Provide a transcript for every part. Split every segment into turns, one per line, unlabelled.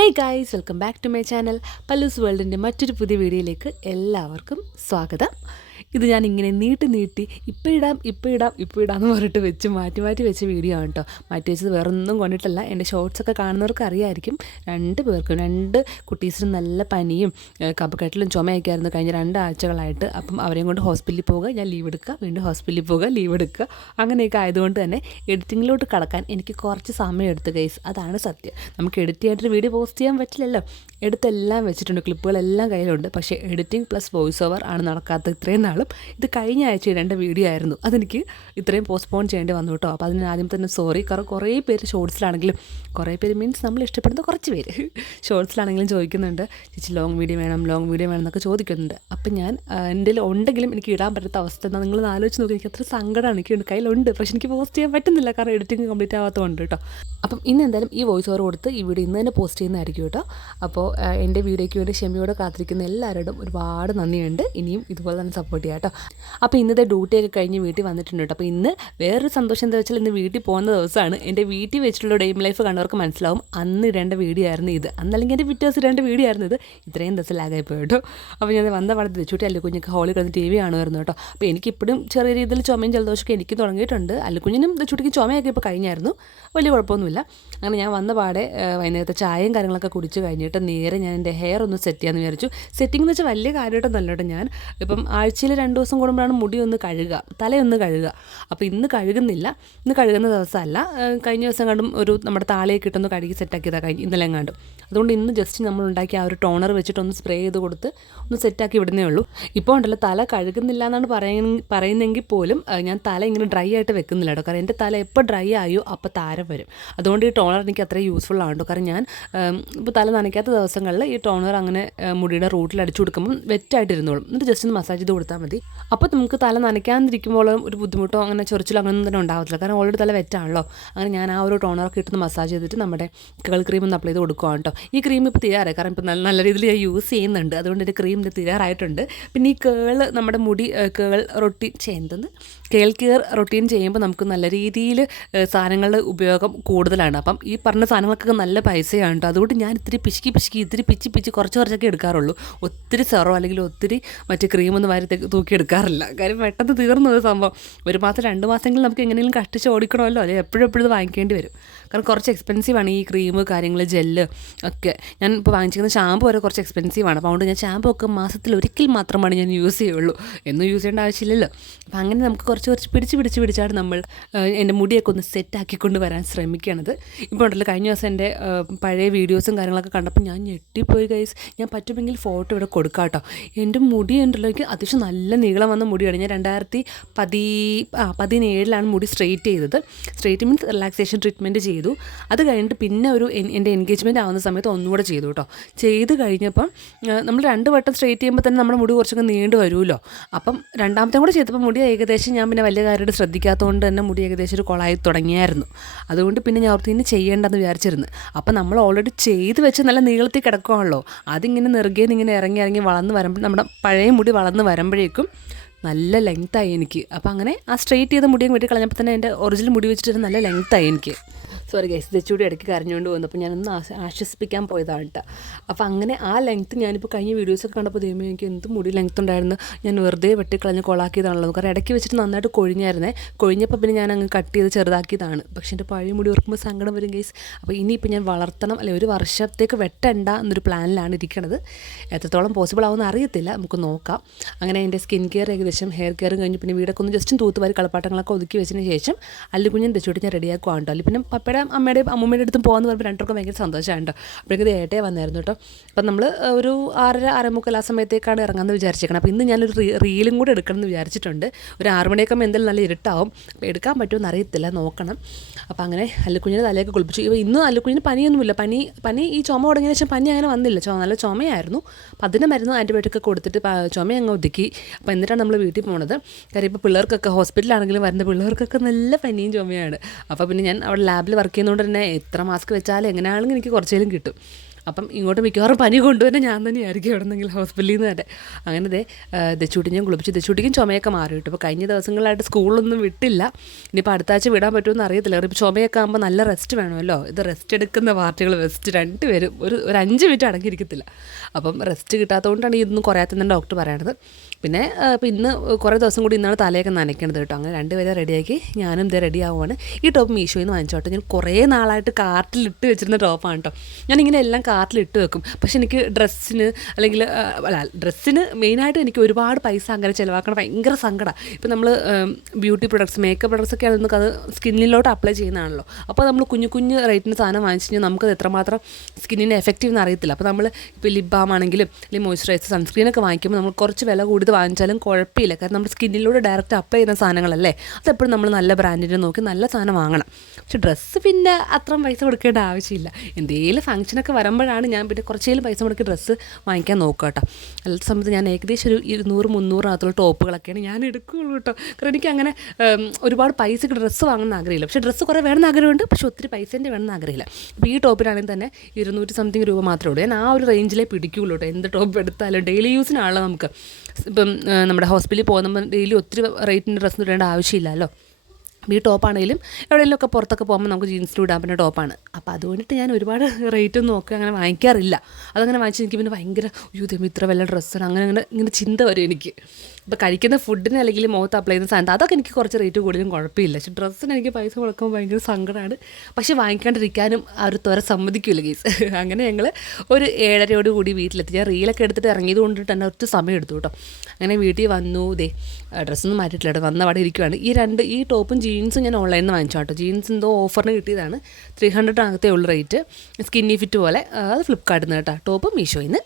Hey guys welcome back to my channel Palloos വേൾഡിന്റെ മറ്റൊരു പുതിയ വീഡിയോയിലേക്ക് എല്ലാവർക്കും സ്വാഗതം. ഇത് ഞാൻ ഇങ്ങനെ നീട്ടി നീട്ടി ഇപ്പോൾ ഇടാം ഇപ്പോൾ ഇടാം ഇപ്പോൾ ഇടാം എന്ന് പറഞ്ഞിട്ട് വെച്ച് മാറ്റി മാറ്റി വെച്ച വീഡിയോ ആണ് കേട്ടോ മാറ്റി വെച്ചത് വേറെ ഒന്നും കൊണ്ടിട്ടല്ല. എന്റെ ഷോർട്സ് ഒക്കെ കാണുന്നവർക്ക് അറിയായിരിക്കും. രണ്ട് പേർക്കും രണ്ട് കുട്ടീസിനും നല്ല പനിയും കപ്പ് കഫക്കെട്ടിലും ചുമയൊക്കെ ആയിരുന്നു കഴിഞ്ഞ രണ്ടാഴ്ചകളായിട്ട്. അപ്പം അവരെയും കൊണ്ട് ഹോസ്പിറ്റലിൽ പോവുക. ഞാൻ ലീവ് എടുക്കുക. വീണ്ടും ഹോസ്പിറ്റലിൽ പോവുക ലീവ് എടുക്കുക. അങ്ങനെയൊക്കെ ആയതുകൊണ്ട് തന്നെ എഡിറ്റിങ്ങിലോട്ട് കടക്കാൻ എനിക്ക് കുറച്ച് സമയം എടുത്ത് ഗൈസ് അതാണ് സത്യം. നമുക്ക് എഡിറ്റ് ചെയ്യാനായിട്ട് വീഡിയോ പോസ്റ്റ് ചെയ്യാൻ പറ്റില്ലല്ലോ. എടുത്തെല്ലാം വെച്ചിട്ടുണ്ട്. ക്ലിപ്പുകളെല്ലാം കയ്യിലുണ്ട്. പക്ഷേ എഡിറ്റിംഗ് പ്ലസ് വോയിസ് ഓവർ ആണ് നടക്കാത്ത ഇത്രയും നാളും ഇത് കഴിഞ്ഞ ആഴ്ച ഇടേണ്ട വീഡിയോ ആയിരുന്നു. അതെനിക്ക് ഇത്രയും പോസ്റ്റ്പോൺ ചെയ്യേണ്ടി വന്നു കേട്ടോ. അപ്പോൾ അതിന് ആദ്യം തന്നെ സോറി കാരണം കുറേ പേര് ഷോർട്സിലാണെങ്കിലും കുറേ പേര് മീൻസ് നമ്മൾ ഇഷ്ടപ്പെടുന്ന കുറച്ച് പേര് ഷോർട്സിലാണെങ്കിലും ചോദിക്കുന്നുണ്ട്. ചേച്ചി ലോങ് വീഡിയോ വേണം ലോങ് വീഡിയോ വേണം എന്നൊക്കെ ചോദിക്കുന്നുണ്ട്. അപ്പം ഞാൻ എന്റെ ഉണ്ടെങ്കിലും എനിക്ക് ഇടാൻ പറ്റാത്ത അവസ്ഥ എന്നാൽ നിങ്ങൾ ആലോചിച്ച് നോക്കി. എനിക്ക് അത്ര സങ്കടമാണ് എനിക്ക് കയ്യിലുണ്ട്. പക്ഷേ എനിക്ക് പോസ്റ്റ് ചെയ്യാൻ പറ്റുന്നില്ല. കാരണം എഡിറ്റിംഗ് കംപ്ലീറ്റ് ആവാത്തതുകൊണ്ട് കേട്ടോ. അപ്പം ഇന്ന് എന്തായാലും ഈ വോയിസ് ഓവർ കൊടുത്ത് ഈ വീഡിയോ ഇന്ന് തന്നെ പോസ്റ്റ് ചെയ്യുന്നതായിരിക്കും കേട്ടോ. അപ്പോൾ എന്റെ വീഡിയോയ്ക്ക് വേണ്ടി ക്ഷമയോടെ കാത്തിരിക്കുന്ന എല്ലാവരോടും ഒരുപാട് നന്ദിയുണ്ട്. ഇനിയും ഇതുപോലെ തന്നെ സപ്പോർട്ട് ചെയ്യാം. കേട്ടോ അപ്പോൾ ഇന്നത്തെ ഡ്യൂട്ടിയൊക്കെ കഴിഞ്ഞ് വീട്ടിൽ വന്നിട്ടുണ്ട് കേട്ടോ. അപ്പോൾ ഇന്ന് വേറൊരു സന്തോഷം എന്താ വെച്ചാൽ ഇന്ന് വീട്ടിൽ പോകുന്ന ദിവസമാണ്. എന്റെ വീട്ടിൽ വെച്ചിട്ടുള്ള ഡെയിം ലൈഫ് കണ്ടവർക്ക് മനസ്സിലാവും. അന്ന് ഇടേണ്ട വീഡിയോ ആയിരുന്നു ഇത്. അന്നല്ലെങ്കിൽ എന്റെ പിറ്റേഴ്സ് ഇടേണ്ട വീഡിയോ ആയിരുന്നു ഇത്. ഇത്രയും ദിവസം ലാഗായി പോയി കേട്ടോ. അപ്പോൾ ഞാൻ വന്ന പാടത്ത് ചുറ്റി അല്ലുകുഞ്ഞൊക്കെ ഹോളിൽ കിടന്ന് ടി വി കാണുമായിരുന്നു കേട്ടോ. അപ്പോൾ എനിക്കിപ്പോഴും ചെറിയ രീതിയിൽ ചുമയും ജലദോഷമൊക്കെ എനിക്ക് തുടങ്ങിയിട്ടുണ്ട്. അല്ലുകുഞ്ഞിനും ചുട്ടിക്ക് ചുമയൊക്കെ ഇപ്പോൾ കഴിഞ്ഞായിരുന്നു. വലിയ കുഴപ്പമൊന്നുമില്ല. അങ്ങനെ ഞാൻ വന്ന പാടെ വൈകുന്നേരത്തെ ചായയും കാര്യങ്ങളൊക്കെ കുടിച്ച് കഴിഞ്ഞിട്ട് നേരെ ഞാൻ എന്റെ ഹെയർ ഒന്ന് സെറ്റ് ചെയ്യാമെന്ന് വിചാരിച്ചു. സെറ്റിംഗ് എന്ന് വെച്ചാൽ വലിയ കാര്യമായിട്ടൊന്നല്ല കേട്ടോ ഞാൻ. ഇപ്പം ആഴ്ചയിൽ രണ്ട് ദിവസം കൂടുമ്പോഴാണ് മുടി ഒന്ന് കഴുകുക തലയൊന്ന് കഴുകുക. അപ്പോൾ ഇന്ന് കഴുകുന്നില്ല ഇന്ന് കഴുകുന്ന ദിവസമല്ല. കഴിഞ്ഞ ദിവസം കണ്ടും ഒരു നമ്മുടെ താളിയൊക്കെ ഇട്ടൊന്ന് കഴുകി സെറ്റാക്കിയതാണ് കഴിഞ്ഞ് ഇന്നലെ കണ്ടും അതുകൊണ്ട് ഇന്ന് ജസ്റ്റ് നമ്മൾ ഉണ്ടാക്കിയ ആ ഒരു ടോണർ വെച്ചിട്ടൊന്ന് സ്പ്രേ ചെയ്ത് കൊടുത്ത് ഒന്ന് സെറ്റാക്കി വിടുന്നേ ഉള്ളൂ. ഇപ്പോൾ ഉണ്ടല്ലോ തല കഴുകുന്നില്ല എന്നാണ് പറയുന്ന പറയുന്നെങ്കിൽ പോലും ഞാൻ തല ഇങ്ങനെ ഡ്രൈ ആയിട്ട് വെക്കുന്നില്ല കേട്ടോ. കാരണം എന്റെ തല എപ്പോൾ ഡ്രൈ ആയോ അപ്പോൾ താരം വരും. അതുകൊണ്ട് ഈ ടോണർ എനിക്ക് അത്രയും യൂസ്ഫുൾ ആണ് കേട്ടോ. കാരണം ഞാൻ ഇപ്പോൾ തല നനയ്ക്കാത്ത ദിവസങ്ങളിൽ ഈ ടോണർ അങ്ങനെ മുടിയുടെ റൂട്ടിൽ അടിച്ചു കൊടുക്കുമ്പോൾ വെറ്റായിട്ടിരുന്നോളും. എന്നിട്ട് ജസ്റ്റ് ഒന്ന് മസാജ് ചെയ്ത് കൊടുത്താൽ മതി. അപ്പോൾ നമുക്ക് തല നനയ്ക്കാതിരിക്കുമ്പോൾ ഒരു ബുദ്ധിമുട്ടോ അങ്ങനെ ചൊറിച്ചിലോ അങ്ങനെ ഒന്നും തന്നെ ഉണ്ടാവത്തില്ല. കാരണം ഓൾറെഡി തല വെറ്റാണല്ലോ. അങ്ങനെ ഞാൻ ആ ഒരു ടോണറൊക്കെ ഇട്ടൊന്ന് മസാജ് ചെയ്തിട്ട് നമ്മുടെ കേൾ ക്രീം ഒന്ന് അപ്ലൈ ചെയ്ത് കൊടുക്കുകയാണ് കേട്ടോ ഈ ക്രീം ഇപ്പോൾ തീരാറായി കാരണം ഇപ്പോൾ നല്ല നല്ല രീതിയിൽ ഞാൻ യൂസ് ചെയ്യുന്നുണ്ട്. അതുകൊണ്ട് എന്റെ ക്രീം തീരാറായിട്ടുണ്ട് പിന്നെ ഈ കേൾ നമ്മുടെ മുടി കേൾ റൊട്ടീൻ ചെയ്യുന്നത് കേൾ കെയർ റൊട്ടീൻ ചെയ്യുമ്പോൾ നമുക്ക് നല്ല രീതിയിൽ സാധനങ്ങളുടെ ഉപയോഗം കൂടുതലാണ്. അപ്പം ഈ പറഞ്ഞ സാധനങ്ങൾക്കൊക്കെ നല്ല പൈസയാണ് കേട്ടോ അതുകൊണ്ട് ഞാൻ ഇത്തിരി പിശുക്കി പിശുക്കി ഇത്തിരി പിച്ചി പിച്ചി കുറച്ച് കുറച്ചൊക്കെ എടുക്കാറുള്ളൂ. ഒത്തിരി സെറോ അല്ലെങ്കിൽ ഒത്തിരി മറ്റേ ക്രീമൊന്നും വാരി തെ- തൂക്കി എടുക്കാറില്ല കാര്യം പെട്ടെന്ന് തീർന്നു ഒരു സംഭവം. ഒരു മാസം രണ്ട് മാസമെങ്കിലും നമുക്ക് എങ്ങനെയെങ്കിലും കഷ്ടിച്ച് ഓടിക്കണമല്ലോ. അല്ലെങ്കിൽ എപ്പോഴും എപ്പോഴും വാങ്ങിക്കേണ്ടി വരും. കാരണം കുറച്ച് എക്സ്പെൻസീവ് ആണ് ഈ ക്രീം കാര്യങ്ങൾ ജെല്ല് ഒക്കെ. ഞാൻ ഇപ്പോൾ വാങ്ങിച്ചിരിക്കുന്ന ഷാമ്പു വരെ കുറച്ച് എക്സ്പെൻസീവ് ആണ്. അപ്പോൾ അതുകൊണ്ട് ഞാൻ ഷാമ്പു ഒക്കെ മാസത്തിൽ ഒരിക്കൽ മാത്രമാണ് ഞാൻ യൂസ് ചെയ്യുള്ളൂ. എന്നും യൂസ് ചെയ്യേണ്ട ആവശ്യമില്ലല്ലോ. അപ്പോൾ അങ്ങനെ നമുക്ക് കുറച്ച് കുറച്ച് പിടിച്ച് പിടിച്ച് പിടിച്ചാണ് നമ്മൾ എന്റെ മുടിയൊക്കെ ഒന്ന് സെറ്റാക്കിക്കൊണ്ട് വരാൻ ശ്രമിക്കണത്. ഇപ്പോൾ ഉണ്ടല്ലോ കഴിഞ്ഞ ദിവസം എന്റെ പഴയ വീഡിയോസും കാര്യങ്ങളൊക്കെ കണ്ടപ്പോൾ ഞാൻ ഞെട്ടിപ്പോയി കൈസ് ഞാൻ പറ്റുമെങ്കിൽ ഫോട്ടോ ഇവിടെ കൊടുക്കാം കേട്ടോ എന്റെ മുടി ഉണ്ടല്ലോ എനിക്ക് അത്യാവശ്യം നല്ല നീളം വന്ന മുടിയാണ്. ഞാൻ രണ്ടായിരത്തി പതി ആ പതിനേഴിലാണ് മുടി സ്ട്രെയിറ്റ് ചെയ്തത്. സ്ട്രെയിറ്റ് മീൻസ് റിലാക്സേഷൻ ട്രീറ്റ്മെന്റ് ചെയ്തു. അത് കഴിഞ്ഞിട്ട് പിന്നെ ഒരു എൻ- എന്റെ എൻഗേജ്മെന്റ് ആവുന്ന സമയത്ത് ഒന്നുകൂടെ ചെയ്തു കേട്ടോ. ചെയ്ത് കഴിഞ്ഞപ്പം നമ്മൾ രണ്ട് വട്ടം സ്ട്രേറ്റ് ചെയ്യുമ്പോൾ തന്നെ നമ്മുടെ മുടി കുറച്ചൊക്കെ നീണ്ടു വരുമല്ലോ. അപ്പം രണ്ടാമത്തെ കൂടെ ചെയ്തപ്പോൾ മുടി ഏകദേശം ഞാൻ പിന്നെ വലിയ കാര്യമായിട്ട് ശ്രദ്ധിക്കാത്തതുകൊണ്ട് തന്നെ മുടി ഏകദേശം ഒരു കുളമായി തുടങ്ങിയായിരുന്നു. അതുകൊണ്ട് പിന്നെ ഞാൻ ഓർത്ത് ഇനി ചെയ്യേണ്ടെന്ന് വിചാരിച്ചിരുന്നു. അപ്പം നമ്മൾ ഓൾറെഡി ചെയ്ത് വെച്ച് നല്ല നീളത്തിൽ കിടക്കുകയാണല്ലോ അതിങ്ങനെ നെറുകേന്ന് ഇങ്ങനെ ഇറങ്ങി ഇറങ്ങി വളർന്ന് വരുമ്പോൾ നമ്മുടെ പഴയ മുടി വളർന്ന് വരുമ്പോഴേക്കും നല്ല ലെങ്ത്തായി എനിക്ക്. അപ്പോൾ അങ്ങനെ ആ സ്ട്രെയിറ്റ് ചെയ്ത മുടിയും വെട്ടി കളഞ്ഞപ്പോൾ തന്നെ എന്റെ ഒറിജിനൽ മുടി വെച്ചിട്ട് നല്ല ലെങ്ത്തായി എനിക്ക്. സോറി ഗൈസ് തെച്ചൂടി ഇടയ്ക്ക് കരഞ്ഞുകൊണ്ട് വന്നപ്പോൾ ഞാനൊന്ന് ആശ- ആശ്വസിപ്പിക്കാൻ പോയതാണ് കേട്ടോ അപ്പോൾ അങ്ങനെ ആ ലെങ്ത്ത് ഞാനിപ്പോൾ കഴിഞ്ഞ വീഡിയോസൊക്കെ കണ്ടപ്പോൾ ദൈവം എനിക്ക് എന്ത് മുടി ലെങ്ത്ത് ഉണ്ടായിരുന്നു. ഞാൻ വെറുതെ വെട്ടിക്കളഞ്ഞ് കൊളാക്കിയതാണല്ലോ. കാരണം ഇടയ്ക്ക് വെച്ചിട്ട് നന്നായിട്ട് കൊഴിഞ്ഞായിരുന്നേ. കൊഴിഞ്ഞപ്പോൾ പിന്നെ ഞാൻ കട്ട് ചെയ്ത് ചെറുതാക്കിയതാണ്. പക്ഷേ എന്റെ പഴയ മുടി ഓർക്കുമ്പോൾ സങ്കടം വരും ഗൈസ് അപ്പോൾ ഇനിയിപ്പോൾ ഞാൻ വളർത്തണം. അല്ലെ ഒരു വർഷത്തേക്ക് വെട്ടണ്ട എന്നൊരു പ്ലാനിലാണ് ഇരിക്കണത്. എത്രത്തോളം പോസിബിൾ ആവുമെന്ന് അറിയത്തില്ല. നമുക്ക് നോക്കാം. അങ്ങനെ എന്റെ സ്കിൻ കെയർ ഏകദേശം ഹെയർ കെയറും കഴിഞ്ഞ് പിന്നെ വീടൊക്കെ ഒന്ന് ജസ്റ്റും തൂത്തുവാരി കളപ്പാട്ടങ്ങളൊക്കെ ഒതുക്കി വെച്ചതിന് ശേഷം അല്ലുകുഞ്ഞൻ തെച്ചുവിട്ട് ഞാൻ റെഡിയാക്കുവാണ്ടോ അല്ലെങ്കിൽ പിന്നെ പപ്പയുടെ അമ്മയുടെയും അമ്മൂമ്മയുടെ അടുത്തും പോകാമെന്ന് പറയുമ്പോൾ രണ്ടുപേർക്കും ഭയങ്കര സന്തോഷമാണ് അപ്പോഴേക്കും ഇത് ഏട്ടേ വന്നായിരുന്നു കേട്ടോ. അപ്പം നമ്മൾ ഒരു ആറര അരമുക്കാൽ ആ സമയത്തേക്കാണ് ഇറങ്ങാമെന്ന് വിചാരിച്ചേക്കണം അപ്പോൾ ഇന്ന് ഞാനൊരു റീലും കൂടെ എടുക്കണം എന്ന് വിചാരിച്ചിട്ടുണ്ട്. ഒരു ആറ് മണിയൊക്കെ എന്തായാലും നല്ല ഇരുട്ടാവും. അപ്പോൾ എടുക്കാൻ പറ്റുമെന്ന് അറിയത്തില്ല. നോക്കണം. അപ്പോൾ അങ്ങനെ അല്ലുക്കുഞ്ഞിനെ തലയൊക്കെ കുളിപ്പിച്ചു. ഇപ്പോൾ ഇന്ന് അല്ലുക്കുഞ്ഞിന് പനിയൊന്നുമില്ല. പനി പനി ഈ ചുമ തുടങ്ങിയ ശേഷം പനി അങ്ങനെ വന്നില്ല. ചുമ നല്ല ചുമയായിരുന്നു. അപ്പം അതിന്റെ മരുന്ന് ആന്റിബയോട്ടിക് ഒക്കെ കൊടുത്തിട്ട് ചുമ അങ്ങ് ഒതുക്കി. അപ്പോൾ എന്നിട്ടാണ് നമ്മൾ വീട്ടിൽ പോണത്. കാര്യം ഇപ്പോൾ പിള്ളേർക്കൊക്കെ ഹോസ്പിറ്റലാണെങ്കിലും വരുന്ന പിള്ളേർക്കൊക്കെ നല്ല പനിയും ചുമയാണ് അപ്പോൾ പിന്നെ ഞാൻ അവിടെ ലാബിൽ വർക്ക് ചെയ്യുന്നതുകൊണ്ട് തന്നെ എത്ര മാസ്ക് വെച്ചാലും എങ്ങനെയാണെങ്കിലും എനിക്ക് കുറച്ചേലും കിട്ടും. അപ്പം ഇങ്ങോട്ട് മിക്കവാറും പനി കൊണ്ടുവരുന്ന ഞാൻ തന്നെയായിരിക്കും എവിടെ നിന്നെങ്കിലും ഹോസ്പിറ്റലിൽ നിന്ന് തന്നെ. അങ്ങനെ ദേ ഞാൻ കുളിപ്പിച്ച്. ദച്ചൂട്ടിക്കും ചുമയൊക്കെ മാറി കിട്ടും അപ്പോൾ കഴിഞ്ഞ ദിവസങ്ങളായിട്ട് സ്കൂളൊന്നും വിട്ടില്ല. ഇനിയിപ്പോൾ അടുത്ത ആഴ്ച വിടാൻ പറ്റുമെന്ന് അറിയത്തില്ല. ഇപ്പോൾ ചുമയൊക്കെ ആകുമ്പോൾ നല്ല റെസ്റ്റ് വേണമല്ലോ. ഇത് റെസ്റ്റ് എടുക്കുന്ന പാർട്ടികൾ റെസ്റ്റ് രണ്ടുപേരും ഒരു ഒരു അഞ്ച് മിനിറ്റ് അടങ്ങിയിരിക്കത്തില്ല. അപ്പം റെസ്റ്റ് കിട്ടാത്തതുകൊണ്ടാണ് ഇതൊന്നും കുറയാത്തതെന്ന് ഡോക്ടർ പറയണത്. പിന്നെ അപ്പോൾ ഇന്ന് കുറേ ദിവസം കൂടി ഇന്നാണ് തലയൊക്കെ നനയ്ക്കേണ്ടത് കേട്ടോ. അങ്ങനെ രണ്ടുപേരെ റെഡിയാക്കി ഞാനും ഇതേ റെഡി ആവുകയാണ് ഈ ടോപ്പ് മീഷോയിൽ നിന്ന് വാങ്ങിച്ചോട്ടെ ഞാൻ കുറേ നാളായിട്ട് കാർട്ടിൽ ഇട്ട് വെച്ചിരുന്ന ടോപ്പാണ് കേട്ടോ. ഞാനിങ്ങനെ എല്ലാം കാർട്ടിൽ ഇട്ട് വെക്കും. പക്ഷെ എനിക്ക് ഡ്രസ്സിന് അല്ലെങ്കിൽ അല്ല ഡ്രസ്സിന് മെയിനായിട്ട് എനിക്ക് ഒരുപാട് പൈസ അങ്ങനെ ചിലവാക്കണം ഭയങ്കര സങ്കടമാണ് ഇപ്പോൾ നമ്മൾ ബ്യൂട്ടി പ്രൊഡക്ട്സ് മേക്കപ്പ് പ്രൊഡക്ട്സ് ഒക്കെ ആണെങ്കിൽ അത് സ്കിന്നിലോട്ട് അപ്ലൈ ചെയ്യുന്നതാണല്ലോ. അപ്പോൾ നമ്മൾ കുഞ്ഞു കുഞ്ഞു റേറ്റിന് സാധനം വാങ്ങിച്ചു കഴിഞ്ഞാൽ നമുക്കത് എത്രമാത്രം സ്കിന്നിന് എഫക്റ്റീവ് എന്ന് അറിയത്തില്ല. അപ്പോൾ നമ്മൾ ഇപ്പോൾ ലിപ് ബാം ആണെങ്കിലും അല്ലെങ്കിൽ മോയ്സ്ചറൈസർ സൺസ്ക്രീനൊക്കെ വാങ്ങിക്കുമ്പോൾ നമ്മൾ കുറച്ച് വില കൂടുതൽ വാങ്ങിച്ചാലും കുഴപ്പമില്ല. കാരണം നമ്മുടെ സ്കിന്നിലൂടെ ഡയറക്റ്റ് അപ്ലൈ ചെയ്യുന്ന സാധനങ്ങളല്ലേ? അതെപ്പോഴും നമ്മൾ നല്ല ബ്രാൻഡിനെ നോക്കി നല്ല സാധനം വാങ്ങണം. പക്ഷെ ഡ്രസ്സ് പിന്നെ അത്രയും പൈസ കൊടുക്കേണ്ട ആവശ്യമില്ല. എന്തെങ്കിലും ഫംഗ്ഷനൊക്കെ വരുമ്പോഴാണ് ഞാൻ പിന്നെ കുറച്ചേലും പൈസ മുടക്കി ഡ്രസ്സ് വാങ്ങിക്കാൻ നോക്കുക കേട്ടോ. അല്ലാത്ത സമയത്ത് ഞാൻ ഏകദേശം ഒരു ഇരുന്നൂറ് മുന്നൂറിനകത്തുള്ള ടോപ്പുകളൊക്കെയാണ് ഞാൻ എടുക്കുകയുള്ളൂ കേട്ടോ. കാരണം എനിക്ക് അങ്ങനെ ഒരുപാട് പൈസക്ക് ഡ്രസ്സ് വാങ്ങുന്ന ആഗ്രഹമില്ല. പക്ഷേ ഡ്രസ്സ് കുറേ വേണമെന്ന് ആഗ്രഹമുണ്ട്. പക്ഷെ ഒത്തിരി പൈസേന്റെ വേണമെന്ന് ആഗ്രഹമില്ല. അപ്പോൾ ഈ ടോപ്പിനാണെങ്കിൽ തന്നെ ഇരുന്നൂറ്റി സംതിങ് രൂപ മാത്രമേ ഉള്ളൂ. ഞാൻ ആ ഒരു റേഞ്ചിലേ പിടിക്കുകയുള്ളൂ കേട്ടോ. എന്ത് ടോപ്പ് എടുത്താലും ഡെയിലി യൂസിനാണല്ലോ നമുക്ക്. ഇപ്പം നമ്മുടെ ഹോസ്പിറ്റലിൽ പോകുന്ന ഡെയിലി ഒത്തിരി റേറ്റിന്റെ ഡ്രസ്സ് ഇടേണ്ട ആവശ്യമില്ലല്ലോ. ഈ ടോപ്പാണെങ്കിലും എവിടെയെങ്കിലുമൊക്കെ പുറത്തൊക്കെ പോകുമ്പോൾ നമുക്ക് ജീൻസിൽ ഇടാൻ പറ്റുന്ന ടോപ്പാണ് അപ്പോൾ അതുകൊണ്ടിട്ട് ഞാൻ ഒരുപാട് റേറ്റ് നോക്കി അങ്ങനെ വാങ്ങിക്കാറില്ല. അതങ്ങനെ വാങ്ങിച്ച് എനിക്ക് പിന്നെ ഭയങ്കര അയ്യോ ഇത്ര വല്ല ഡ്രസ്സാണ് അങ്ങനെ അങ്ങനെ ഇങ്ങനെ ചിന്ത വരും എനിക്ക്. ഇപ്പോൾ കഴിക്കുന്ന ഫുഡിന് അല്ലെങ്കിൽ മുഖത്ത് അപ്ലൈ ചെയ്യുന്ന സാധനം അതൊക്കെ എനിക്ക് കുറച്ച് റേറ്റ് കൂടുതലും കുഴപ്പമില്ല. പക്ഷേ ഡ്രസ്സിന് എനിക്ക് പൈസ കൊടുക്കുമ്പോൾ ഭയങ്കര സങ്കടമാണ് പക്ഷേ വാങ്ങിക്കാണ്ടിരിക്കാനും ആ ഒരു തുര സമ്മതിക്കില്ല ഗീസ് അങ്ങനെ ഞങ്ങൾ ഒരു ഏഴരയോട് കൂടി വീട്ടിലെത്തി. ഞാൻ റീലൊക്കെ എടുത്തിട്ട് ഇറങ്ങിയത് കൊണ്ടിട്ട് തന്നെ ഒറ്റ സമയം എടുത്തു കേട്ടോ. അങ്ങനെ വീട്ടിൽ വന്നു. ദേ ഡ്രസ്സൊന്നും മാറ്റിയിട്ടില്ല. വന്ന അവിടെ ഇരിക്കുവാണ്. ഈ രണ്ട് ഈ ടോപ്പും ജീൻസും ഞാൻ ഓൺലൈനിൽ നിന്ന് വാങ്ങിച്ചു കേട്ടോ. ജീൻസ് എന്തോ ഓഫറിന് കിട്ടിയതാണ്. ത്രീ ഹൺഡ്രഡ് ആകത്തേ ഉള്ളൂ റേറ്റ് സ്കിന്നി ഫിറ്റ് പോലെ. അത് ഫ്ലിപ്കാർട്ടിൽ നിന്ന് കേട്ടോ. ടോപ്പ് മീഷോയിൽ നിന്ന്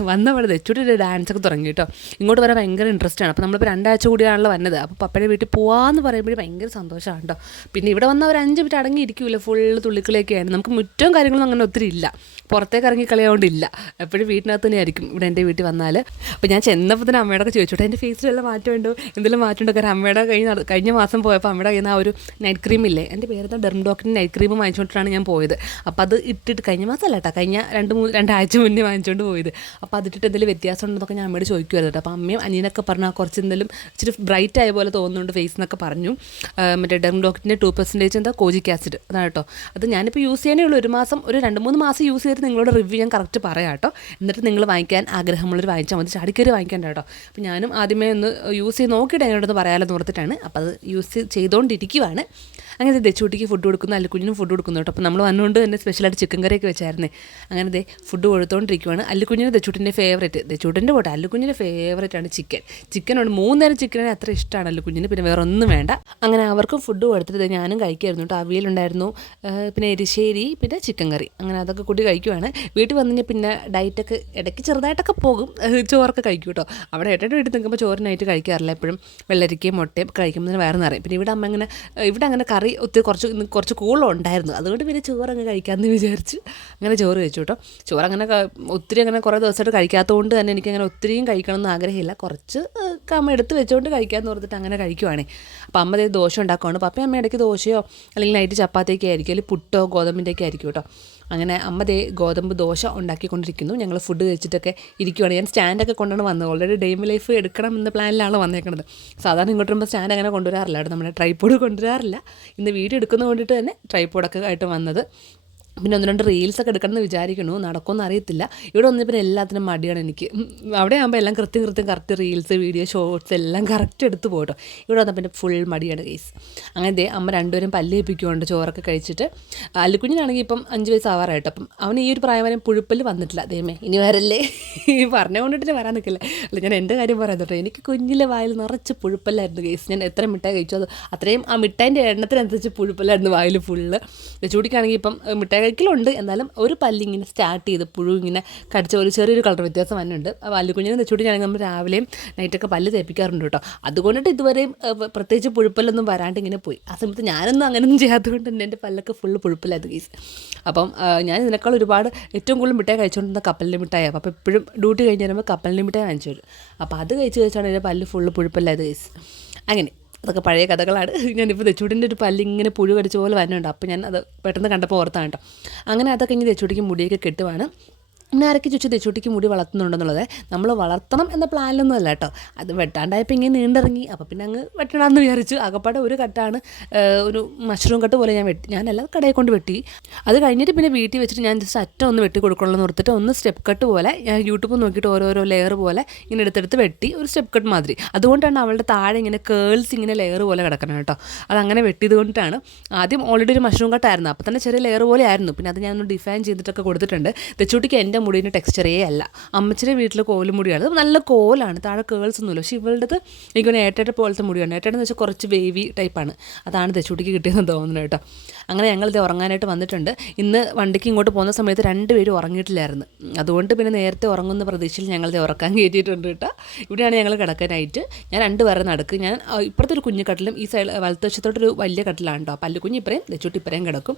വന്നവിടെ തെച്ചൂട്ടി ഡാൻസ് ഒക്കെ തുടങ്ങി കേട്ടോ. ഇങ്ങോട്ട് വരാൻ ഭയങ്കര ഇൻട്രസ്റ്റ് ആണ്. അപ്പോൾ നമ്മളിപ്പോൾ രണ്ടാഴ്ച കൂടിയാണല്ലോ വന്നത്. അപ്പോൾ പപ്പയുടെ വീട്ടിൽ പോകാമെന്ന് പറയുമ്പോഴേ ഭയങ്കര സന്തോഷമാണ് കേട്ടോ. പിന്നെ ഇവിടെ വന്ന ഒരു അഞ്ച് മിനിറ്റ് അടങ്ങിയിരിക്കില്ല ഫുൾ തുള്ളിക്കളിയൊക്കെയാണ് നമുക്ക് മുറ്റവും കാര്യങ്ങളൊന്നും അങ്ങനെ ഒത്തിരി ഇല്ല. പുറത്തേക്ക് ഇറങ്ങി കളിയാകൊണ്ടില്ല എപ്പോഴും വീട്ടിനകത്ത് തന്നെ ആയിരിക്കും ഇവിടെ എന്റെ വീട്ടിൽ വന്നാൽ അപ്പോൾ ഞാൻ ചെന്നപ്പോൾ തന്നെ അമ്മയോടൊക്കെ ചോദിച്ചോട്ടെ എന്റെ മാറ്റം മാറ്റമുണ്ടോ എന്തെങ്കിലും മാറ്റമുണ്ടോ കാരണം അമ്മയുടെ കഴിഞ്ഞ കഴിഞ്ഞ മാസം പോയപ്പോൾ അമ്മയുടെ കയ്യിൽ നിന്ന് ആ ഒരു നൈറ്റ് ക്രീം ഇല്ലേ? എന്റെ പേരെന്താ? ഡെർമഡോക്കിന്റെ നൈറ്റ് ക്രീം വാങ്ങിച്ചുകൊണ്ടിട്ടാണ് ഞാൻ പോയത്. അപ്പോൾ അത് ഇട്ടിട്ട് കഴിഞ്ഞ മാസമല്ല കേട്ടോ കഴിഞ്ഞ രണ്ട് മൂന്ന് രണ്ടാഴ്ച മുന്നേ വാങ്ങിച്ചുകൊണ്ട് പോയത്. അപ്പോൾ അതിട്ടിട്ട് എന്തെങ്കിലും വ്യത്യാസം ഉണ്ടെന്നൊക്കെ ഞാൻ അമ്മയോട് ചോദിക്കുമായിരുന്നു അപ്പോൾ അമ്മയും അനിയനൊക്കെ പറഞ്ഞാൽ കുറച്ച് എന്തെങ്കിലും ഇച്ചിരി ബ്രൈറ്റ് ആയ പോലെ തോന്നുന്നുണ്ട് ഫേസ് എന്നൊക്കെ പറഞ്ഞു. മറ്റേ ഡെർമഡോക്കിന്റെ ടു പെർസെന്റേജ് എന്താ? കോജിക് ആസിഡ് അതാണ് കേട്ടോ. അത് ഞാനിപ്പോൾ യൂസ് ചെയ്യാനേ ഉള്ളൂ. ഒരു മാസം ഒരു രണ്ട് മൂന്ന് മാസം യൂസ് ചെയ്തിട്ട് നിങ്ങളോട് റിവ്യൂ ഞാൻ കറക്റ്റ് പറയാം കേട്ടോ. എന്നിട്ട് നിങ്ങൾ വാങ്ങിക്കാൻ ആഗ്രഹമുള്ളവർ വാങ്ങിച്ചാൽ മതി. ചാടിക്കയറി വാങ്ങിക്കേണ്ട കേട്ടോ. അപ്പോൾ ഞാനും ആദ്യമേ ഒന്ന് യൂസ് ചെയ്ത് നോക്കിയിട്ട് എന്നോടൊന്ന് പറയാമെന്ന് ഓർത്തിട്ടാണ്. അപ്പോൾ അത് യൂസ് ചെയ്തുകൊണ്ടിരിക്കുവാണ് അങ്ങനെ ദച്ചൂട്ടിക്ക് ഫുഡ് കൊടുക്കുന്നു അല്ലുക്കുഞ്ഞിനും ഫുഡ് കൊടുക്കുന്നു കേട്ടോ. അപ്പോൾ നമ്മൾ വന്നുകൊണ്ട് തന്നെ സ്പെഷ്യലായിട്ട് ചിക്കൻ കറിയൊക്കെ വെച്ചായിരുന്നേ. അങ്ങനെ ദേ ഫുഡ് കൊടുത്തുകൊണ്ടിരിക്കുവാണ് അല്ലുക്കുഞ്ഞിന് ദച്ചൂട്ടിന്റെ ഫേവറേറ്റ് ദച്ചൂട്ടിന്റെ പോട്ടെ അല്ലുക്കുഞ്ഞിന്റെ ഫേവറേറ്റ് ആണ് ചിക്കൻ ചിക്കനുണ്ട് മൂന്ന് നേരം ചിക്കനെ അത്ര ഇഷ്ടമാണ് അല്ലുക്കുഞ്ഞിന്. പിന്നെ വേറെ ഒന്നും വേണ്ട. അങ്ങനെ അവർക്കും ഫുഡ് കൊടുത്തിട്ട് ഞാനും കഴിക്കായിരുന്നു കേട്ടോ. അവിയലുണ്ടായിരുന്നു പിന്നെ എരിശ്ശേരി പിന്നെ ചിക്കൻ കറി. അങ്ങനെ അതൊക്കെ കൂടി കഴിക്കുവാണ്. വീട്ടിൽ വന്നു കഴിഞ്ഞാൽ പിന്നെ ഡയറ്റൊക്കെ ഇടയ്ക്ക് ചെറുതായിട്ടൊക്കെ പോകും. ചോറൊക്കെ കഴിക്കും കേട്ടോ. അവിടെ ഏട്ടന്റെ വീട്ടിൽ നിൽക്കുമ്പോൾ ചോറിനായിട്ട് കഴിക്കാറില്ല എപ്പോഴും. വെള്ളരിക്കയും മുട്ടയും കഴിക്കുമ്പോൾ വയറ് നിറയും. പിന്നെ ഇവിടെ അമ്മ അങ്ങനെ ഇവിടെ അങ്ങനെ കറി ഒത്തിരി കുറച്ച് കുറച്ച് കൂളം ഉണ്ടായിരുന്നു. അതുകൊണ്ട് പിന്നെ ചോറ് അങ്ങ് കഴിക്കാമെന്ന് വിചാരിച്ചു അങ്ങനെ ചോറ് കഴിച്ചു കേട്ടോ. ചോറ് അങ്ങനെ ഒത്തിരി അങ്ങനെ കുറേ ദിവസമായിട്ട് കഴിക്കാത്തതുകൊണ്ട് തന്നെ എനിക്ക് അങ്ങനെ ഒത്തിരിയും കഴിക്കണം എന്ന് ആഗ്രഹമില്ല. കുറച്ച് അമ്മ എടുത്ത് വെച്ചുകൊണ്ട് കഴിക്കാമെന്ന് ഓർത്തിട്ട് അങ്ങനെ കഴിക്കുവാണേ. അപ്പോൾ അമ്മ ദോശ ഉണ്ടാക്കുവാണ്. പപ്പയും അമ്മ ഇടയ്ക്ക് ദോശയോ അല്ലെങ്കിൽ നൈറ്റ് ചപ്പാത്തിയൊക്കെ ആയിരിക്കും. അല്ലെങ്കിൽ പുട്ടോ ഗോതമ്പിന്റെയൊക്കെ ആയിരിക്കും കേട്ടോ. അങ്ങനെ അമ്മ ദേ ഗോതമ്പ് ദോശ ഉണ്ടാക്കിക്കൊണ്ടിരിക്കുന്നു. ഞങ്ങൾ ഫുഡ് കഴിച്ചിട്ടൊക്കെ ഇരിക്കുവാണ്. ഞാൻ സ്റ്റാൻഡൊക്കെ കൊണ്ടാണ് വന്നത് ഓൾറെഡി ഡെയിമി ലൈഫ് എടുക്കണം എന്ന പ്ലാനിലാണ് വന്നേക്കുന്നത് സാധാരണ ഇങ്ങോട്ട് വരുമ്പോൾ സ്റ്റാൻഡ് അങ്ങനെ കൊണ്ടുവരാറില്ല. അവിടെ നമ്മുടെ ട്രൈപ്പോഡ് കൊണ്ടുവരാറില്ല. ഇന്ന് വീഡിയോ എടുക്കുന്നത് കൊണ്ടിട്ട് തന്നെ ട്രൈപ്പോഡൊക്കെ ആയിട്ട് വന്നത്. പിന്നെ ഒന്ന് രണ്ട് റീൽസൊക്കെ എടുക്കണം എന്ന് വിചാരിക്കണു. നടക്കുമെന്ന് അറിയത്തില്ല. ഇവിടെ വന്ന് പിന്നെ എല്ലാത്തിനും മടിയാണ് എനിക്ക്. അവിടെ ആകുമ്പോൾ എല്ലാം കൃത്യം കൃത്യം കറക്റ്റ് റീൽസ് വീഡിയോ ഷോർട്സ് എല്ലാം കറക്റ്റ് എടുത്ത് പോട്ടോ. ഇവിടെ വന്നാൽ പിന്നെ ഫുൾ മടിയാണ് കേസ് അങ്ങനത്തെ അമ്മ രണ്ടുപേരും പല്ല് ഏൽപ്പിക്കുന്നുണ്ട് ചോറൊക്കെ കഴിച്ചിട്ട്. അല്ലുക്കുഞ്ഞിനാണെങ്കിൽ ഇപ്പം അഞ്ച് വയസ്സ് ആവാറായിട്ട്. അപ്പം അവന് ഈ ഒരു പ്രായം വരെ വന്നിട്ടില്ല. ദൈവമേ ഇനി വരല്ലേ? ഈ പറഞ്ഞ കൊണ്ടിട്ട് വരാൻ നിൽക്കില്ല അല്ല ഞാൻ എന്റെ കാര്യം പറയാൻ എനിക്ക് കുഞ്ഞിലെ വായിൽ നിറച്ച് പുഴുപ്പല്ലായിരുന്നു കേസ് ഞാൻ എത്ര മിഠായി കഴിച്ചു അത് അത്രയും ആ മിഠായിന്റെ എണ്ണത്തിനനുസരിച്ച് പുഴുപ്പല്ലായിരുന്നു വായിൽ ഫുള്ള് ചൂടിക്കാണെങ്കിൽ ഇപ്പം മിഠായി കഴിക്കലുണ്ട് എന്നാലും ഒരു പല്ലിങ്ങനെ സ്റ്റാർട്ട് ചെയ്ത് പുഴു ഇങ്ങനെ കടിച്ച ഒരു ചെറിയൊരു കളർ വ്യത്യാസം വന്നിട്ടുണ്ട്. അപ്പോൾ അല്ലുകുഞ്ഞിനെ ഞാൻ നമ്മൾ രാവിലെയും നൈറ്റൊക്കെ പല്ല് തേപ്പിക്കാറുണ്ട് കേട്ടോ. അതുകൊണ്ടിട്ട് ഇതുവരെയും പ്രത്യേകിച്ച് പുഴുപ്പല്ലൊന്നും വരാണ്ട് ഇങ്ങനെ പോയി. ആ സമയത്ത് ഞാനൊന്നും അങ്ങനെയൊന്നും ചെയ്യാത്തതുകൊണ്ട് തന്നെ എന്റെ പല്ലൊക്കെ ഫുള്ള് പുഴുപ്പില്ലാത്ത കേസ് അപ്പം ഞാൻ ഇതിനേക്കാൾ ഒരുപാട് ഏറ്റവും കൂടുതൽ മിഠായി കഴിച്ചുകൊണ്ടിരുന്ന കപ്പലിന്റെ മിഠായി അപ്പോൾ എപ്പോഴും ഡ്യൂട്ടി കഴിഞ്ഞ് വരുമ്പോൾ കപ്പലിന്റെ മിഠായി വാങ്ങിച്ചു വരും അപ്പോൾ അത് കഴിച്ച് കഴിച്ചാണ് എന്റെ പല്ല് ഫുള്ള് പുഴുപ്പില്ലാത്ത കേസ് അങ്ങനെ അതൊക്കെ പഴയ കഥകളാണ്. ഞാനിപ്പോൾ തെച്ചൂട്ടിന്റെ ഒരു പല്ലിങ്ങനെ പുഴു കടിച്ച പോലെ വരുന്നുണ്ട് അപ്പോൾ ഞാൻ അത് പെട്ടെന്ന് കണ്ടപ്പോൾ ഓർത്താണ് കേട്ടോ. അങ്ങനെ അതൊക്കെ ഇനി തെച്ചൂട്ടിക്ക് മുടിയൊക്കെ കെട്ടുവാണ്. പിന്നെ ആരൊക്കെ ചോദിച്ചു തെച്ചുട്ടിക്ക് മുടി വളർത്തുന്നുണ്ടെന്നുള്ളത് നമ്മൾ വളർത്തണം എന്ന പ്ലാനിലൊന്നും അല്ല കേട്ടോ. അത് വെട്ടാണ്ടായപ്പോൾ ഇങ്ങനെ നീണ്ടിറങ്ങി. അപ്പോൾ പിന്നെ അങ്ങ് വെട്ടണമെന്ന് വിചാരിച്ചു. അകപ്പാടെ ഒരു കട്ടാണ്. ഒരു മഷ്റൂം കട്ട് പോലെ ഞാൻ വെട്ടി. ഞാൻ എല്ലാം കടയിൽ കൊണ്ട് വെട്ടി. അത് കഴിഞ്ഞിട്ട് പിന്നെ വീട്ടിൽ വെച്ചിട്ട് ഞാൻ ജസ്റ്റ് അറ്റം ഒന്ന് വെട്ടി കൊടുക്കണമെന്ന് ഓർത്തിട്ട് ഒന്ന് സ്റ്റെപ്പ് കട്ട് പോലെ ഞാൻ യൂട്യൂബ് നോക്കിയിട്ട് ഓരോരോ ലെയർ പോലെ ഇങ്ങനെ എടുത്തെടുത്ത് വെട്ടി ഒരു സ്റ്റെപ്പ് കട്ട് മാതിരി. അതുകൊണ്ടാണ് അവളുടെ താഴെ ഇങ്ങനെ കേൾസ് ഇങ്ങനെ ലെയർ പോലെ കിടക്കണം കേട്ടോ. അത് അങ്ങനെ വെട്ടിയത് കൊണ്ടിട്ടാണ് ആദ്യം ഓൾറെഡി ഒരു മഷ്റൂം കട്ടായിരുന്നു അപ്പോൾ തന്നെ ചെറിയ ലെയർ പോലെ ആയിരുന്നു. പിന്നെ അത് ഞാനൊന്ന് ഡിഫൈൻ ചെയ്തിട്ടൊക്കെ കൊടുത്തിട്ടുണ്ട്. തെച്ചുട്ടിക്ക് എന്റെ മുടിന്റെ ടെക്സ്ചറേ അല്ല. അമ്മച്ചിന്റെ വീട്ടിൽ കോലും മുടിയാണ്. നല്ല കോലാണ്. താഴെ കേൾസ് ഒന്നുമില്ല. പക്ഷേ ഇവളുടേത് എനിക്കൊന്ന് ഏട്ടയുടെ പോലത്തെ മുടിയാണ്. ഏട്ടയുടെ വെച്ചാൽ കുറച്ച് വേവി ടൈപ്പാണ് അതാണ് ദശുടിക്ക് കിട്ടിയതെന്ന് തോന്നുന്നു കേട്ടോ. അങ്ങനെ ഞങ്ങൾ ഞങ്ങളിത് ഉറങ്ങാനായിട്ട് വന്നിട്ടുണ്ട്. ഇന്ന് വണ്ടിക്ക് ഇങ്ങോട്ട് പോകുന്ന സമയത്ത് രണ്ടുപേരും ഉറങ്ങിയിട്ടില്ലായിരുന്നു. അതുകൊണ്ട് പിന്നെ നേരത്തെ ഉറങ്ങുന്ന പ്രതീക്ഷയിൽ ഞങ്ങളിത് ഉറക്കാൻ കയറ്റിയിട്ടുണ്ട് കേട്ടോ. ഇവിടെയാണ് ഞങ്ങൾ കിടക്കാനായിട്ട്. ഞാൻ രണ്ട് പേരെ നടക്കും. ഞാൻ ഇപ്പുറത്തെ ഒരു കുഞ്ഞു കട്ടിലും ഈ സൈഡ് വലത്തുവശത്തോട്ടൊരു വലിയ കട്ടിലാണ് കേട്ടോ. പല്ലുകുഞ്ഞ് ഇപ്പറയും തെച്ചൂട്ടി കിടക്കും.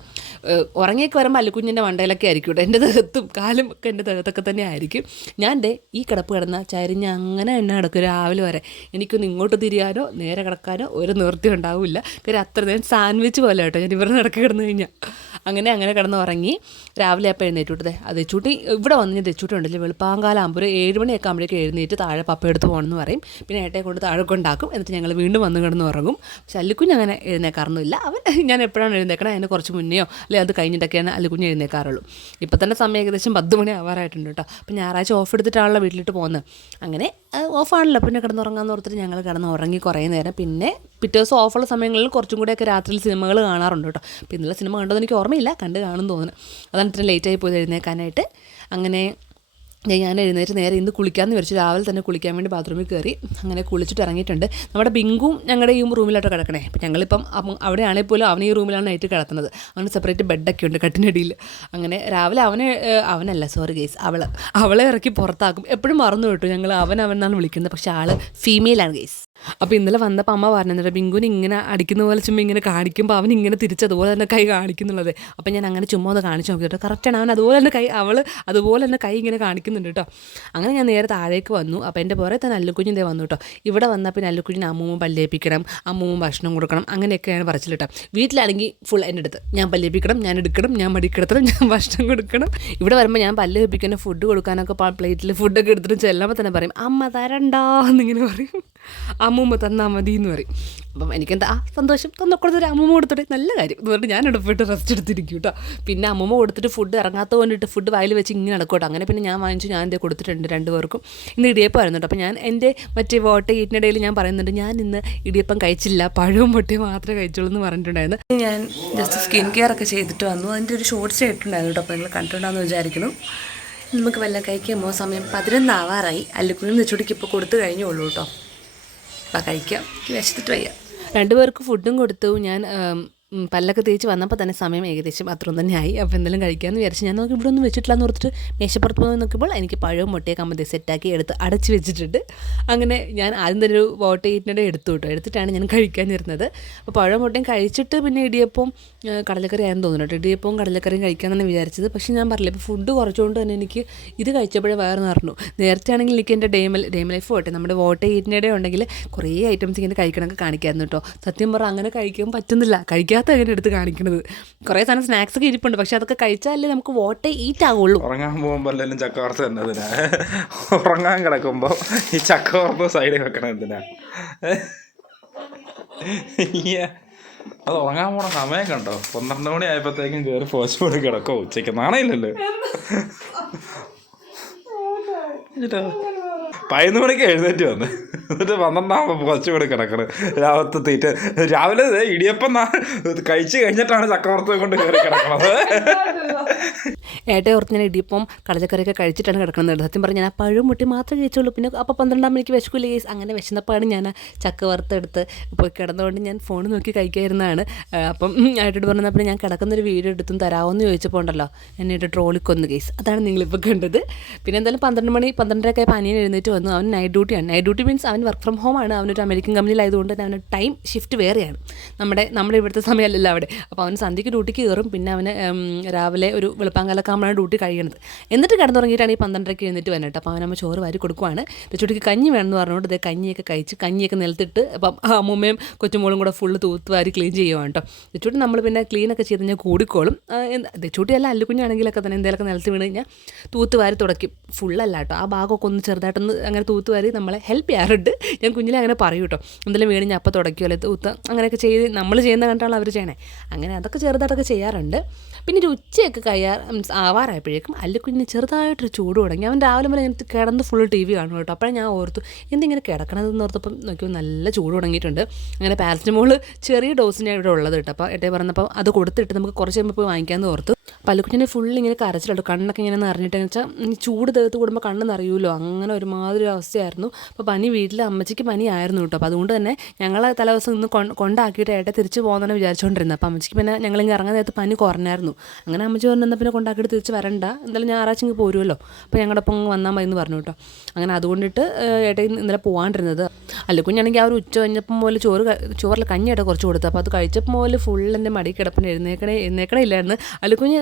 ഉറങ്ങിയൊക്കെ വരുമ്പോൾ അല്ലുക്കുഞ്ഞിന്റെ മണ്ടയിലൊക്കെ ആയിരിക്കും കേട്ടോ. എന്റെ ദേഹത്തും കാലും ഒക്കെ എന്റെ തകത്തൊക്കെ തന്നെ ആയിരിക്കും ഞാൻ ദേ ഈ കിടപ്പ് കിടന്ന ചരിഞ്ഞ് അങ്ങനെ എന്നെ കിടക്കും രാവിലെ വരെ. എനിക്കൊന്ന് ഇങ്ങോട്ട് തിരിയാനോ നേരെ കിടക്കാനോ ഒരു നിവൃത്തി ഉണ്ടാവില്ല. കാര്യം അത്ര നേരം സാൻഡ്വിച്ച് പോലെ കേട്ടോ ഞാൻ ഇവരുടെ നടക്കി കിടന്നു കഴിഞ്ഞാൽ അങ്ങനെ അങ്ങനെ കിടന്ന് ഉറങ്ങി രാവിലെ അപ്പം എഴുന്നേറ്റ്. വിട്ടതേ അത് ചൂട്ടി ഇവിടെ വന്ന് ഞാൻ തെച്ചൂട്ടി ഉണ്ടല്ലോ വെളുപ്പാങ്കാലം ആകുമ്പോൾ ഒരു ഏഴ് മണിയൊക്കെ ആകുമ്പോഴേക്ക് എഴുന്നേറ്റ് താഴെ പപ്പ എടുത്ത് പോകണമെന്ന് പറയും. പിന്നെ ഏട്ടയെ കൊണ്ട് താഴെ കൊണ്ടാക്കും എന്നിട്ട് ഞങ്ങൾ വീണ്ടും വന്ന് കിടന്ന് ഉറങ്ങും. പക്ഷെ അല്ലിക്കുഞ്ഞ് അങ്ങനെ എഴുന്നേക്കാറൊന്നുമില്ല. അവൻ ഞാൻ എപ്പോഴാണ് എഴുന്നേക്കണം? അതിന് കുറച്ച് മുന്നെയോ? അല്ലെങ്കിൽ അത് കഴിഞ്ഞിട്ടൊക്കെയാണ് അല്ലിക്കുഞ്ഞ് എഴുന്നേക്കാറുള്ളൂ. ഇപ്പം തന്നെ സമയം ഏകദേശം പത്ത് മണി ആവാറായിട്ടുണ്ട് കേട്ടോ. അപ്പോൾ ഞായറാഴ്ച ഓഫ് എടുത്തിട്ടാണല്ലോ വീട്ടിലിട്ട് പോകുന്നത്. അങ്ങനെ ഓഫാണല്ലോ പിന്നെ കിടന്നുറങ്ങാന്ന് ഓർത്തിട്ട് ഞങ്ങൾ കിടന്ന് ഉറങ്ങി കുറേ നേരം. പിന്നെ പിറ്റേ ദിവസം ഓഫുള്ള സമയങ്ങളിൽ കുറച്ചും കൂടെയൊക്കെ രാത്രിയിൽ സിനിമകൾ കാണാറുണ്ട് കേട്ടോ. അപ്പോൾ ഇന്നലെ സിനിമ കണ്ടതെന്ന് എനിക്ക് ഓർമ്മയില്ല. കണ്ട് കാണും തോന്നുന്നു. അതാണ് ഇത്ര ലേറ്റായി പോയി എഴുന്നേക്കാനായിട്ട്. അങ്ങനെ ഞാൻ എഴുന്നേറ്റ് നേരെ ഇന്ന് കുളിക്കാമെന്ന് വിചാരിച്ചു രാവിലെ തന്നെ കുളിക്കാൻ വേണ്ടി ബാത്റൂമിൽ കയറി അങ്ങനെ കുളിച്ചിട്ട് ഇറങ്ങിയിട്ടുണ്ട്. നമ്മുടെ ബിങ്കും ഞങ്ങളുടെ ഈ റൂമിലോട്ട് കിടക്കണേ. അപ്പം ഞങ്ങളിപ്പം അവിടെയാണെങ്കിൽ പോലും അവൻ ഈ റൂമിലാണ് നൈറ്റ് കിടത്തുന്നത്. അവന് സെപ്പറേറ്റ് ബെഡൊക്കെ ഉണ്ട് കട്ടിനടിയിൽ. അങ്ങനെ രാവിലെ അവനെ അവനല്ല സോറി ഗേസ് അവൾ അവളെ ഇറക്കി പുറത്താക്കും. എപ്പോഴും മറന്നു കിട്ടും ഞങ്ങൾ അവൻ അവൻ എന്നാണ് വിളിക്കുന്നത്. പക്ഷേ ആൾ ഫീമെയിലാണ് ഗേസ് അപ്പോൾ ഇന്നലെ വന്നപ്പോൾ അമ്മ പറഞ്ഞിട്ട് ബിങ്കുവിന് ഇങ്ങനെ അടിക്കുന്ന പോലെ ചുമ്മാ ഇങ്ങനെ കാണിക്കുമ്പോൾ അവൻ ഇങ്ങനെ തിരിച്ച് അതുപോലെ തന്നെ കൈ കാണിക്കുന്നുള്ളത്. അപ്പോൾ ഞാൻ അങ്ങനെ ചുമ്മാ ഒന്ന് കാണിച്ചു നോക്കി കേട്ടോ. കറക്റ്റാണ് അവൻ അതുപോലെ തന്നെ കൈ അവൾ അതുപോലെ തന്നെ കൈ ഇങ്ങനെ കാണിക്കുന്നുണ്ട് കേട്ടോ. അങ്ങനെ ഞാൻ നേരെ താഴേക്ക് വന്നു. അപ്പോൾ എന്റെ പുറകെ തന്നെ അല്ലുക്കുഞ്ഞിന്റെ വന്നു കേട്ടോ. ഇവിടെ വന്നാൽ പിന്നെ അല്ലുക്കുഞ്ഞിന് അമ്മൂമ്മ പല്ലേപ്പിക്കണം അമ്മൂമ്മ ഭക്ഷണം കൊടുക്കണം അങ്ങനെയൊക്കെയാണ് പറച്ചിൽ കേട്ടോ. വീട്ടിലാണെങ്കിൽ ഫുൾ എന്റെ അടുത്ത്. ഞാൻ പല്ലേപ്പിക്കണം ഞാൻ എടുക്കണം ഞാൻ മടിക്കെടുത്തണം ഞാൻ ഭക്ഷണം കൊടുക്കണം. ഇവിടെ വരുമ്പോൾ ഞാൻ പല്ല് വെപ്പിക്കാനും ഫുഡ് കൊടുക്കാനൊക്കെ പ്ലേറ്റിൽ ഫുഡൊക്കെ എടുത്തിട്ട് ചെല്ലുമ്പോൾ തന്നെ പറയും അമ്മ തരണ്ടാ എന്നിങ്ങനെ പറയും. അമ്മൂമ്മ തന്നാൽ മതി എന്ന് പറയും. അപ്പം എനിക്കെന്താ ആ സന്തോഷം തന്ന കൊടുത്തൊരു അമ്മൂമ്മ കൊടുത്തിട്ട് നല്ല കാര്യം എന്ന് പറഞ്ഞിട്ട് ഞാൻ എടുപ്പിട്ട് റെസ്റ്റ് എടുത്തിരിക്കും കേട്ടോ പിന്നെ അമ്മൂമ്മ കൊടുത്തിട്ട് ഫുഡ് ഇറങ്ങാത്ത കൊണ്ടിട്ട് ഫുഡ് വായിൽ വെച്ച് ഇങ്ങനെ നടക്കോട്ടോ അങ്ങനെ പിന്നെ ഞാൻ വാങ്ങിച്ചു ഞാൻ എന്തേ കൊടുത്തിട്ടുണ്ട് രണ്ടുപേർക്കും ഇന്ന് ഇടിയപ്പം ആയിരുന്നു കേട്ടോ അപ്പം ഞാൻ എന്റെ മറ്റേ വോട്ട് ഈറ്റിനിടയിൽ ഞാൻ പറയുന്നുണ്ട് ഞാൻ ഇന്ന് ഇടിയപ്പം കഴിച്ചില്ല പഴവും പൊട്ടിയും മാത്രമേ കഴിച്ചുള്ളൂ എന്ന് പറഞ്ഞിട്ടുണ്ടായിരുന്നു. ഞാൻ ജസ്റ്റ് സ്കിൻ കെയർ ഒക്കെ ചെയ്തിട്ട് വന്നു. അതിന്റെ ഒരു ഷോർട്സ് ഇട്ടിട്ടുണ്ടായിരുന്നു കേട്ടോ അപ്പോൾ നിങ്ങൾ എന്ന് വിചാരിക്കുന്നു. നമുക്ക് വല്ല കഴിക്കുമ്പോൾ സമയം പതിനൊന്നാവാറായി. അല്ലുക്കുഞ്ഞും നെച്ചുടിക്ക് ഇപ്പോൾ കൊടുത്തു കഴിഞ്ഞുള്ളൂ കേട്ടോ കഴിക്കാം. വിശത്തിട്ട് വയ്യ. രണ്ടുപേർക്ക് ഫുഡും കൊടുത്തു. ഞാൻ പല്ലൊക്കെ തേച്ച് വന്നപ്പോൾ തന്നെ സമയം ഏകദേശം അത്രയും തന്നെ ആയി അപ്പോൾ എന്തെങ്കിലും കഴിക്കാമെന്ന് വിചാരിച്ച് ഞാൻ നോക്കി ഇവിടെ ഒന്നും വെച്ചിട്ടില്ലെന്ന് ഓർത്തിട്ട് മേശപ്പുറത്ത് പോയി നോക്കുമ്പോൾ എനിക്ക് പഴവും മുട്ടയൊക്കെ അമ്മ സെറ്റാക്കി എടുത്ത് അടച്ച് വെച്ചിട്ടുണ്ട്. അങ്ങനെ ഞാൻ ആദ്യം തന്നെ ഒരു വോട്ട് എടുത്തു കേട്ടോ. എടുത്തിട്ടാണ് ഞാൻ കഴിക്കാൻ ഇരുന്നത് അപ്പോൾ പഴവും മുട്ടയും കഴിച്ചിട്ട് പിന്നെ ഇടിയപ്പം കടലക്കറി ആയെന്ന് തോന്നുന്നു കേട്ടോ. ഇടിയപ്പവും കടലക്കറിയും കഴിക്കാമെന്നാണ് വിചാരിച്ചത്. പക്ഷേ ഞാൻ പറഞ്ഞില്ല ഇപ്പോൾ ഫുഡ് കുറച്ചുകൊണ്ട് തന്നെ എനിക്ക് ഇത് കഴിച്ചപ്പോഴേ വേറെ നിറഞ്ഞു നേരത്തെ ആണെങ്കിൽ എനിക്ക് എന്റെ ഡേമൽ ഡേമ ലൈഫ് പോട്ടെ നമ്മുടെ വോട്ട് ഈറ്റിനിടെ ഉണ്ടെങ്കിൽ കുറേ ഐറ്റംസ് ഇങ്ങനെ കഴിക്കണമൊക്കെ കാണിക്കായിരുന്നു കേട്ടോ. സത്യം പറഞ്ഞാൽ അങ്ങനെ കഴിക്കാൻ പറ്റുന്നില്ല. കഴിക്കാത്ത അങ്ങനെ എടുത്ത് കാണിക്കണത്. കുറേ സാധനം സ്നാക്സ് ഒക്കെ ഇരിപ്പുണ്ട്. പക്ഷെ അതൊക്കെ കഴിച്ചാലേ നമുക്ക് വോട്ട് ഈറ്റ് ആവുള്ളൂ.
ഉറങ്ങാൻ പോകുമ്പോൾ എല്ലാവരും തന്നെ എന്തിനാ? ഉറങ്ങാൻ കിടക്കുമ്പോൾ ഈ ചക്കവർത്ത സൈഡിൽ വെക്കണം എന്തിനാ? ഇയ്യ. അത് ഉറങ്ങാൻ പോണ സമയം കണ്ടോ പന്ത്രണ്ട് മണി ആയപ്പോഴത്തേക്കും കയറി പോസ്റ്റ് പോയി കിടക്കോ ഉച്ചയ്ക്ക് നാണയില്ലല്ലോ. പതിനൊന്ന് മണിക്ക് എഴുന്നേറ്റ് വന്ന്. എന്നിട്ട് പന്ത്രണ്ടാകുമ്പോൾ കുറച്ചുകൂടി കൂടി കിടക്കണ്. രാവിലത്തെ തീറ്റ. രാവിലെ ഇടിയപ്പം കഴിച്ചു കഴിച്ച് കഴിഞ്ഞിട്ടാണ് ചക്രവർത്തിയെ കൊണ്ട് കയറി കിടക്കണത്.
ഏട്ടയെ ഓർത്ത് ഞാൻ ഇടിയപ്പം കടലക്കറിയൊക്കെ കഴിച്ചിട്ടാണ് കിടക്കുന്നത് സത്യം പറഞ്ഞാൽ ഞാൻ ആ പഴം മുട്ടി മാത്രമേ കഴിച്ചുള്ളൂ. പിന്നെ അപ്പോൾ പന്ത്രണ്ടാം മണിക്ക് വിശക്കില്ല കേസ് അങ്ങനെ വിശന്നപ്പോഴാണ് ഞാൻ ആ ചക്ക വറുത്തെടുത്ത് പോയി കിടന്നുകൊണ്ട് ഞാൻ ഫോൺ നോക്കി കഴിക്കായിരുന്നതാണ്. അപ്പം ഏട്ടോട് പറഞ്ഞപ്പോൾ ഞാൻ കിടക്കുന്നൊരു വീഡിയോ എടുത്തും തരാമെന്ന് ചോദിച്ചപ്പോൾ ഉണ്ടല്ലോ. എന്നെ ട്രോളിക്കൊന്ന് കേസ് അതാണ് നിങ്ങളിപ്പോൾ കണ്ടത്. പിന്നെ എന്തായാലും പന്ത്രണ്ട് മണി പന്ത്രണ്ടരയൊക്കെ പനിയൻ എഴുന്നേറ്റ് വന്നു. അവൻ നൈറ്റ് ഡ്യൂട്ടിയാണ് നൈറ്റ് ഡ്യൂട്ടി മീൻസ് അവൻ വർക്ക് ഫ്രം ഹോം ആണ്. അവനൊരു അമേരിക്കൻ കമ്പനിയിലായതുകൊണ്ട് തന്നെ അവന് ടൈം ഷിഫ്റ്റ് വേറെയാണ്. നമ്മുടെ നമ്മുടെ ഇവിടുത്തെ സമയമല്ലല്ലോ അവിടെ. അപ്പോൾ അവൻ സന്ധ്യയ്ക്ക് ഡ്യൂട്ടിക്ക് കയറും. പിന്നെ അവന് രാവിലെ ഒരു വെളുപ്പാങ്കാലൊക്കെ ആകുമ്പോഴാണ് ഡ്യൂട്ടി കഴിയണത്. എന്നിട്ട് കിടന്നുറങ്ങിയിട്ടാണ് ഈ പന്ത്രണ്ടരയ്ക്ക് എഴുന്നേറ്റ് വന്നിട്ട് അപ്പോൾ അവനമ്മ ചോറ് വാരി കൊടുക്കുവാണ്. ചുട്ടിക്ക് കഞ്ഞി വേണമെന്ന് പറഞ്ഞുകൊണ്ട് ഇതേ കഞ്ഞിയൊക്കെ കഴിച്ച് കഞ്ഞിയൊക്കെ നിലത്തിട്ട് അപ്പം അമ്മൂമ്മയും കൊച്ചുമോളും കൂടെ ഫുള്ള് തൂത്ത് വാരി ക്ലീൻ ചെയ്യുവാണ് കേട്ടോ. ചുട്ടി നമ്മൾ പിന്നെ ക്ലീനൊക്കെ ചെയ്ത് കഴിഞ്ഞാൽ കൂടിക്കോളും. ചുട്ടിയല്ല അല്ലുകുഞ്ഞാണെങ്കിലൊക്കെ തന്നെ എന്തെങ്കിലുമൊക്കെ നിലത്ത് വീണ് കഴിഞ്ഞാൽ തൂത്ത് വാരി തുടക്കും ഫുള്ളല്ല കേട്ടോ. ആ ഭാഗമൊക്കെ ഒന്ന് ചെറുതായിട്ടൊന്ന് അങ്ങനെ തൂത്ത് വാരി നമ്മളെ ഹെൽപ്പ് ചെയ്യാറുണ്ട്. ഞാൻ കുഞ്ഞിലെ അങ്ങനെ പറയും കേട്ടോ. എന്തെങ്കിലും വീണ് ഞാൻ അപ്പോൾ തുടയ്ക്കുമോ അല്ലെങ്കിൽ തൂത്ത് അങ്ങനെയൊക്കെ ചെയ്ത് നമ്മൾ ചെയ്യുന്ന കണ്ടാണ് അവർ ചെയ്യണേ. അങ്ങനെ അതൊക്കെ ചെറുതായിട്ടൊക്കെ ചെയ്യാറുണ്ട്. പിന്നെ ഒരു ഉച്ചയൊക്കെ കഴിയാ മീൻസ് ആവാറായപ്പോഴേക്കും അല്ലിക്കുഞ്ഞിന് ചെറുതായിട്ടൊരു ചൂട് തുടങ്ങി. അവൻ രാവിലെ മുതൽ ഇങ്ങനെ കിടന്ന് ഫുൾ ടി വി കാണും കേട്ടോ. അപ്പോഴേ ഞാൻ ഓർത്തു എന്തിങ്ങനെ കിടക്കണതെന്ന് ഓർത്തപ്പം നോക്കിയപ്പോൾ നല്ല ചൂട് തുടങ്ങിയിട്ടുണ്ട്. അങ്ങനെ പാരസിറ്റമോൾ ചെറിയ ഡോസിനാണ് ഇവിടെ ഉള്ളത് കേട്ടോ. അപ്പോൾ ഏട്ടേ പറഞ്ഞപ്പോൾ അത് കൊടുത്തിട്ട് നമുക്ക് കുറച്ച് കഴിയുമ്പോൾ പോയി വാങ്ങിക്കാമെന്ന് ഓർത്തു. പല്ലുക്കുഞ്ഞിനെ ഫുൾ ഇങ്ങനെ കരച്ചിലുണ്ട് കണ്ണൊക്കെ ഇങ്ങനെ നിറഞ്ഞിട്ടെന്ന് വെച്ചാൽ ചൂട് ദേഹത്ത് കൂടുമ്പോൾ കണ്ണ് നിറയുമല്ലോ അങ്ങനെ ഒരുമാതിരി അവസ്ഥയായിരുന്നു. അപ്പോൾ പനി വീട്ടിൽ അമ്മച്ചിക്ക് പനി ആയിരുന്നു കേട്ടോ. അപ്പോൾ അതുകൊണ്ട് തന്നെ ഞങ്ങൾ തലേദിവസം ഇന്ന് കൊണ്ടാക്കിയിട്ട് ഏട്ട തിരിച്ച് പോകുന്നതാണ് വിചാരിച്ചുകൊണ്ടിരുന്നത് അപ്പോൾ അമ്മച്ചിക്ക് പിന്നെ ഞങ്ങളിങ്ങനെ ഇറങ്ങാൻ നേരത്ത് പനി കുറഞ്ഞായിരുന്നു. അങ്ങനെ അമ്മച്ചി പറഞ്ഞു എന്നാൽ പിന്നെ കൊണ്ടാക്കിയിട്ട് തിരിച്ച് വരണ്ട. എന്തായാലും ഞായറാഴ്ച ഇങ്ങ് പോരുമല്ലോ അപ്പോൾ ഞങ്ങളുടെ ഒപ്പം വന്നാൽ മതി എന്ന് പറഞ്ഞു കേട്ടോ. അങ്ങനെ അതുകൊണ്ടിട്ട് ഏട്ടൻ ഇന്നലെ പോകാണ്ടിരുന്നത് അല്ല കുഞ്ഞാണെങ്കിൽ ആ ഒരു ഉച്ച കഴിഞ്ഞപ്പം പോലെ ചോറ് ചോറിൽ കഞ്ഞിയായിട്ട് കുറച്ച് കൊടുത്തു അപ്പോൾ അത് കഴിച്ചപ്പോൾ പോലെ ഫുൾ എന്റെ മടി കിടപ്പിന് എഴുന്നേക്കണേ എഴുന്നേക്കണേ ഇല്ലായിരുന്നു. അല്ലുക്കുഞ്ഞ്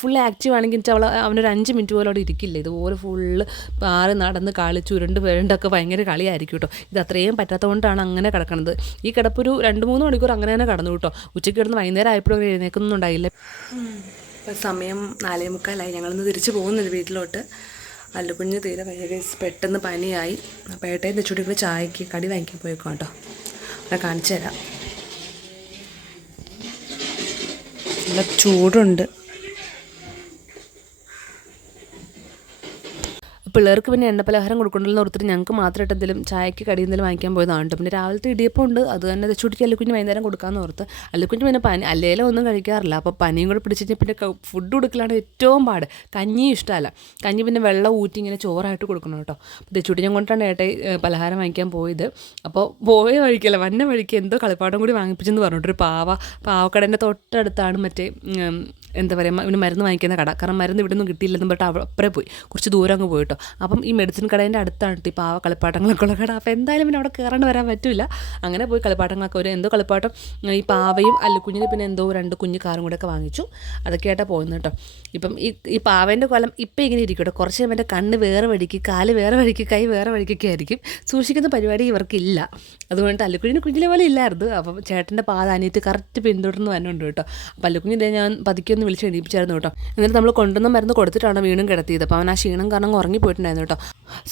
ഫുൾ ആക്റ്റീവ് ആണെങ്കിൽ അവൾ അവനൊരു അഞ്ച് മിനിറ്റ് പോലെ അവിടെ ഇരിക്കില്ല. ഇതുപോലെ ഫുള്ള് പാറി നടന്ന് കളിച്ച് ഉരുണ്ട് പേരുണ്ടൊക്കെ ഭയങ്കര കളിയായിരിക്കും കേട്ടോ. ഇത് അത്രയും പറ്റാത്തതുകൊണ്ടാണ് അങ്ങനെ കിടക്കണത്. ഈ കിടപ്പൊരു രണ്ട് മൂന്ന് മണിക്കൂർ അങ്ങനെ തന്നെ കടന്നു കേട്ടോ. ഉച്ചയ്ക്ക് കിടന്ന് വൈകുന്നേരം ആയപ്പോഴും എഴുന്നേക്കുന്നുണ്ടായില്ല. ഇപ്പം സമയം നാലേ മുക്കാലായി. ഞങ്ങളിന്ന് തിരിച്ചു പോകുന്നുണ്ട് വീട്ടിലോട്ട്. അല്ലുകുഞ്ഞ് തീരെ വയ്യ പെട്ടെന്ന് പനിയായി. അപ്പോൾ ഏട്ടയും തെച്ചുടി കൂടി ചായക്ക് കടി വാങ്ങിക്കാൻ പോയിക്കോ കേട്ടോ. അവിടെ കാണിച്ചു തരാം. നല്ല ചൂടുണ്ട്. പിള്ളേർക്ക് പിന്നെ എണ്ണപ്പലഹാരം കൊടുക്കണ്ടല്ലോ ഓർത്തിട്ട് ഞങ്ങൾക്ക് മാത്രമായിട്ട് എന്തെങ്കിലും ചായക്ക് കടി എന്തെങ്കിലും വാങ്ങിക്കാൻ പോയതാണ് കേട്ടോ. പിന്നെ രാവിലത്തെ ഇടിയപ്പം ഉണ്ട്. അത് തന്നെ ചുട്ടിക്ക് അല്ലുക്കുഞ്ഞ് വൈകുന്നേരം കൊടുക്കാമെന്ന് ഓർത്ത്. അല്ലുക്കുഞ്ഞ് പിന്നെ പനി അല്ലേലും ഒന്നും കഴിക്കാറില്ല. അപ്പോൾ പനിയും കൂടെ പിടിച്ച് പിന്നെ ഫുഡ് കൊടുക്കലാണ് ഏറ്റവും പാട്. കഞ്ഞി ഇഷ്ടമല്ല. കഞ്ഞി പിന്നെ വെള്ളം ഊറ്റി ഇങ്ങനെ ചോറായിട്ട് കൊടുക്കണം കേട്ടോ. അപ്പോൾ ചുട്ടി ഞാൻ കൊണ്ടാണ് ഏട്ടായി പലഹാരം വാങ്ങിക്കാൻ പോയത്. അപ്പോൾ പോയ വഴിക്കല്ല വന്ന വഴിക്ക് എന്തോ കളിപ്പാടം കൂടി വാങ്ങിപ്പിച്ചെന്ന് പറഞ്ഞിട്ടൊരു പാവ പാവക്കടേന്റെ തൊട്ടടുത്താണ് മറ്റേ എന്താ പറയുക ഇവന് മരുന്ന് വാങ്ങിക്കുന്ന കട. കാരണം മരുന്ന് ഇവിടെ നിന്നും കിട്ടിയില്ലെന്ന് പറഞ്ഞിട്ട് അവിടെ അപ്പുറേ പോയി. കുറച്ച് ദൂരം അങ്ങ് പോയിട്ടോ. അപ്പം ഈ മെഡിസിൻ കടേന്റെ അടുത്താണ് ഈ പാവ കളിപ്പാട്ടങ്ങളൊക്കെ ഉള്ള കട. അപ്പോൾ എന്തായാലും പിന്നെ അവിടെ കയറാണ്ട് വരാൻ പറ്റില്ല അങ്ങനെ പോയി കളിപ്പാട്ടങ്ങളൊക്കെ ഒരു എന്തോ കളിപ്പാട്ടം ഈ പാവയും അല്ലുക്കുഞ്ഞിന് പിന്നെ എന്തോ രണ്ട് കുഞ്ഞു കാറും കൂടെയൊക്കെ വാങ്ങിച്ചു. അതൊക്കെയായിട്ടാണ് പോകുന്നത് കേട്ടോ ഇപ്പം ഈ ഈ പാവേന്റെ കൊലം ഇപ്പം ഇങ്ങനെ ഇരിക്കട്ടെ കുറച്ച് കഴിയുമ്പോൾ കണ്ണ് വേറെ വഴിക്ക് കാൽ വേറെ വഴിക്ക് കൈ വേറെ വഴിക്കൊക്കെ ആയിരിക്കും. സൂക്ഷിക്കുന്ന പരിപാടി ഇവർക്കില്ല അതുകൊണ്ട് അല്ലുക്കുഞ്ഞിന് കുഞ്ഞിലെ പോലെ ഇല്ലായിരുന്നു. അപ്പം ചേട്ടന്റെ പാത അനിയത്ത് കറക്റ്റ് പിന്തുടർന്ന് വന്നുണ്ട് കേട്ടോ അപ്പം അല്ലുക്കുഞ്ഞിന്റെ ഞാൻ പതുക്കെ ഒന്ന് വിളിച്ച് എണീപ്പിച്ചായിരുന്നു കേട്ടോ. എന്നിട്ട് നമ്മൾ കൊണ്ടുവന്ന മരുന്ന് കൊടുത്തിട്ടാണ് വീണ്ടും കിടത്തിയത്. അപ്പോൾ അവൻ ആ ക്ഷീണം കാരണം ഉറങ്ങിപ്പോയിട്ടുണ്ടായിരുന്നു കേട്ടോ.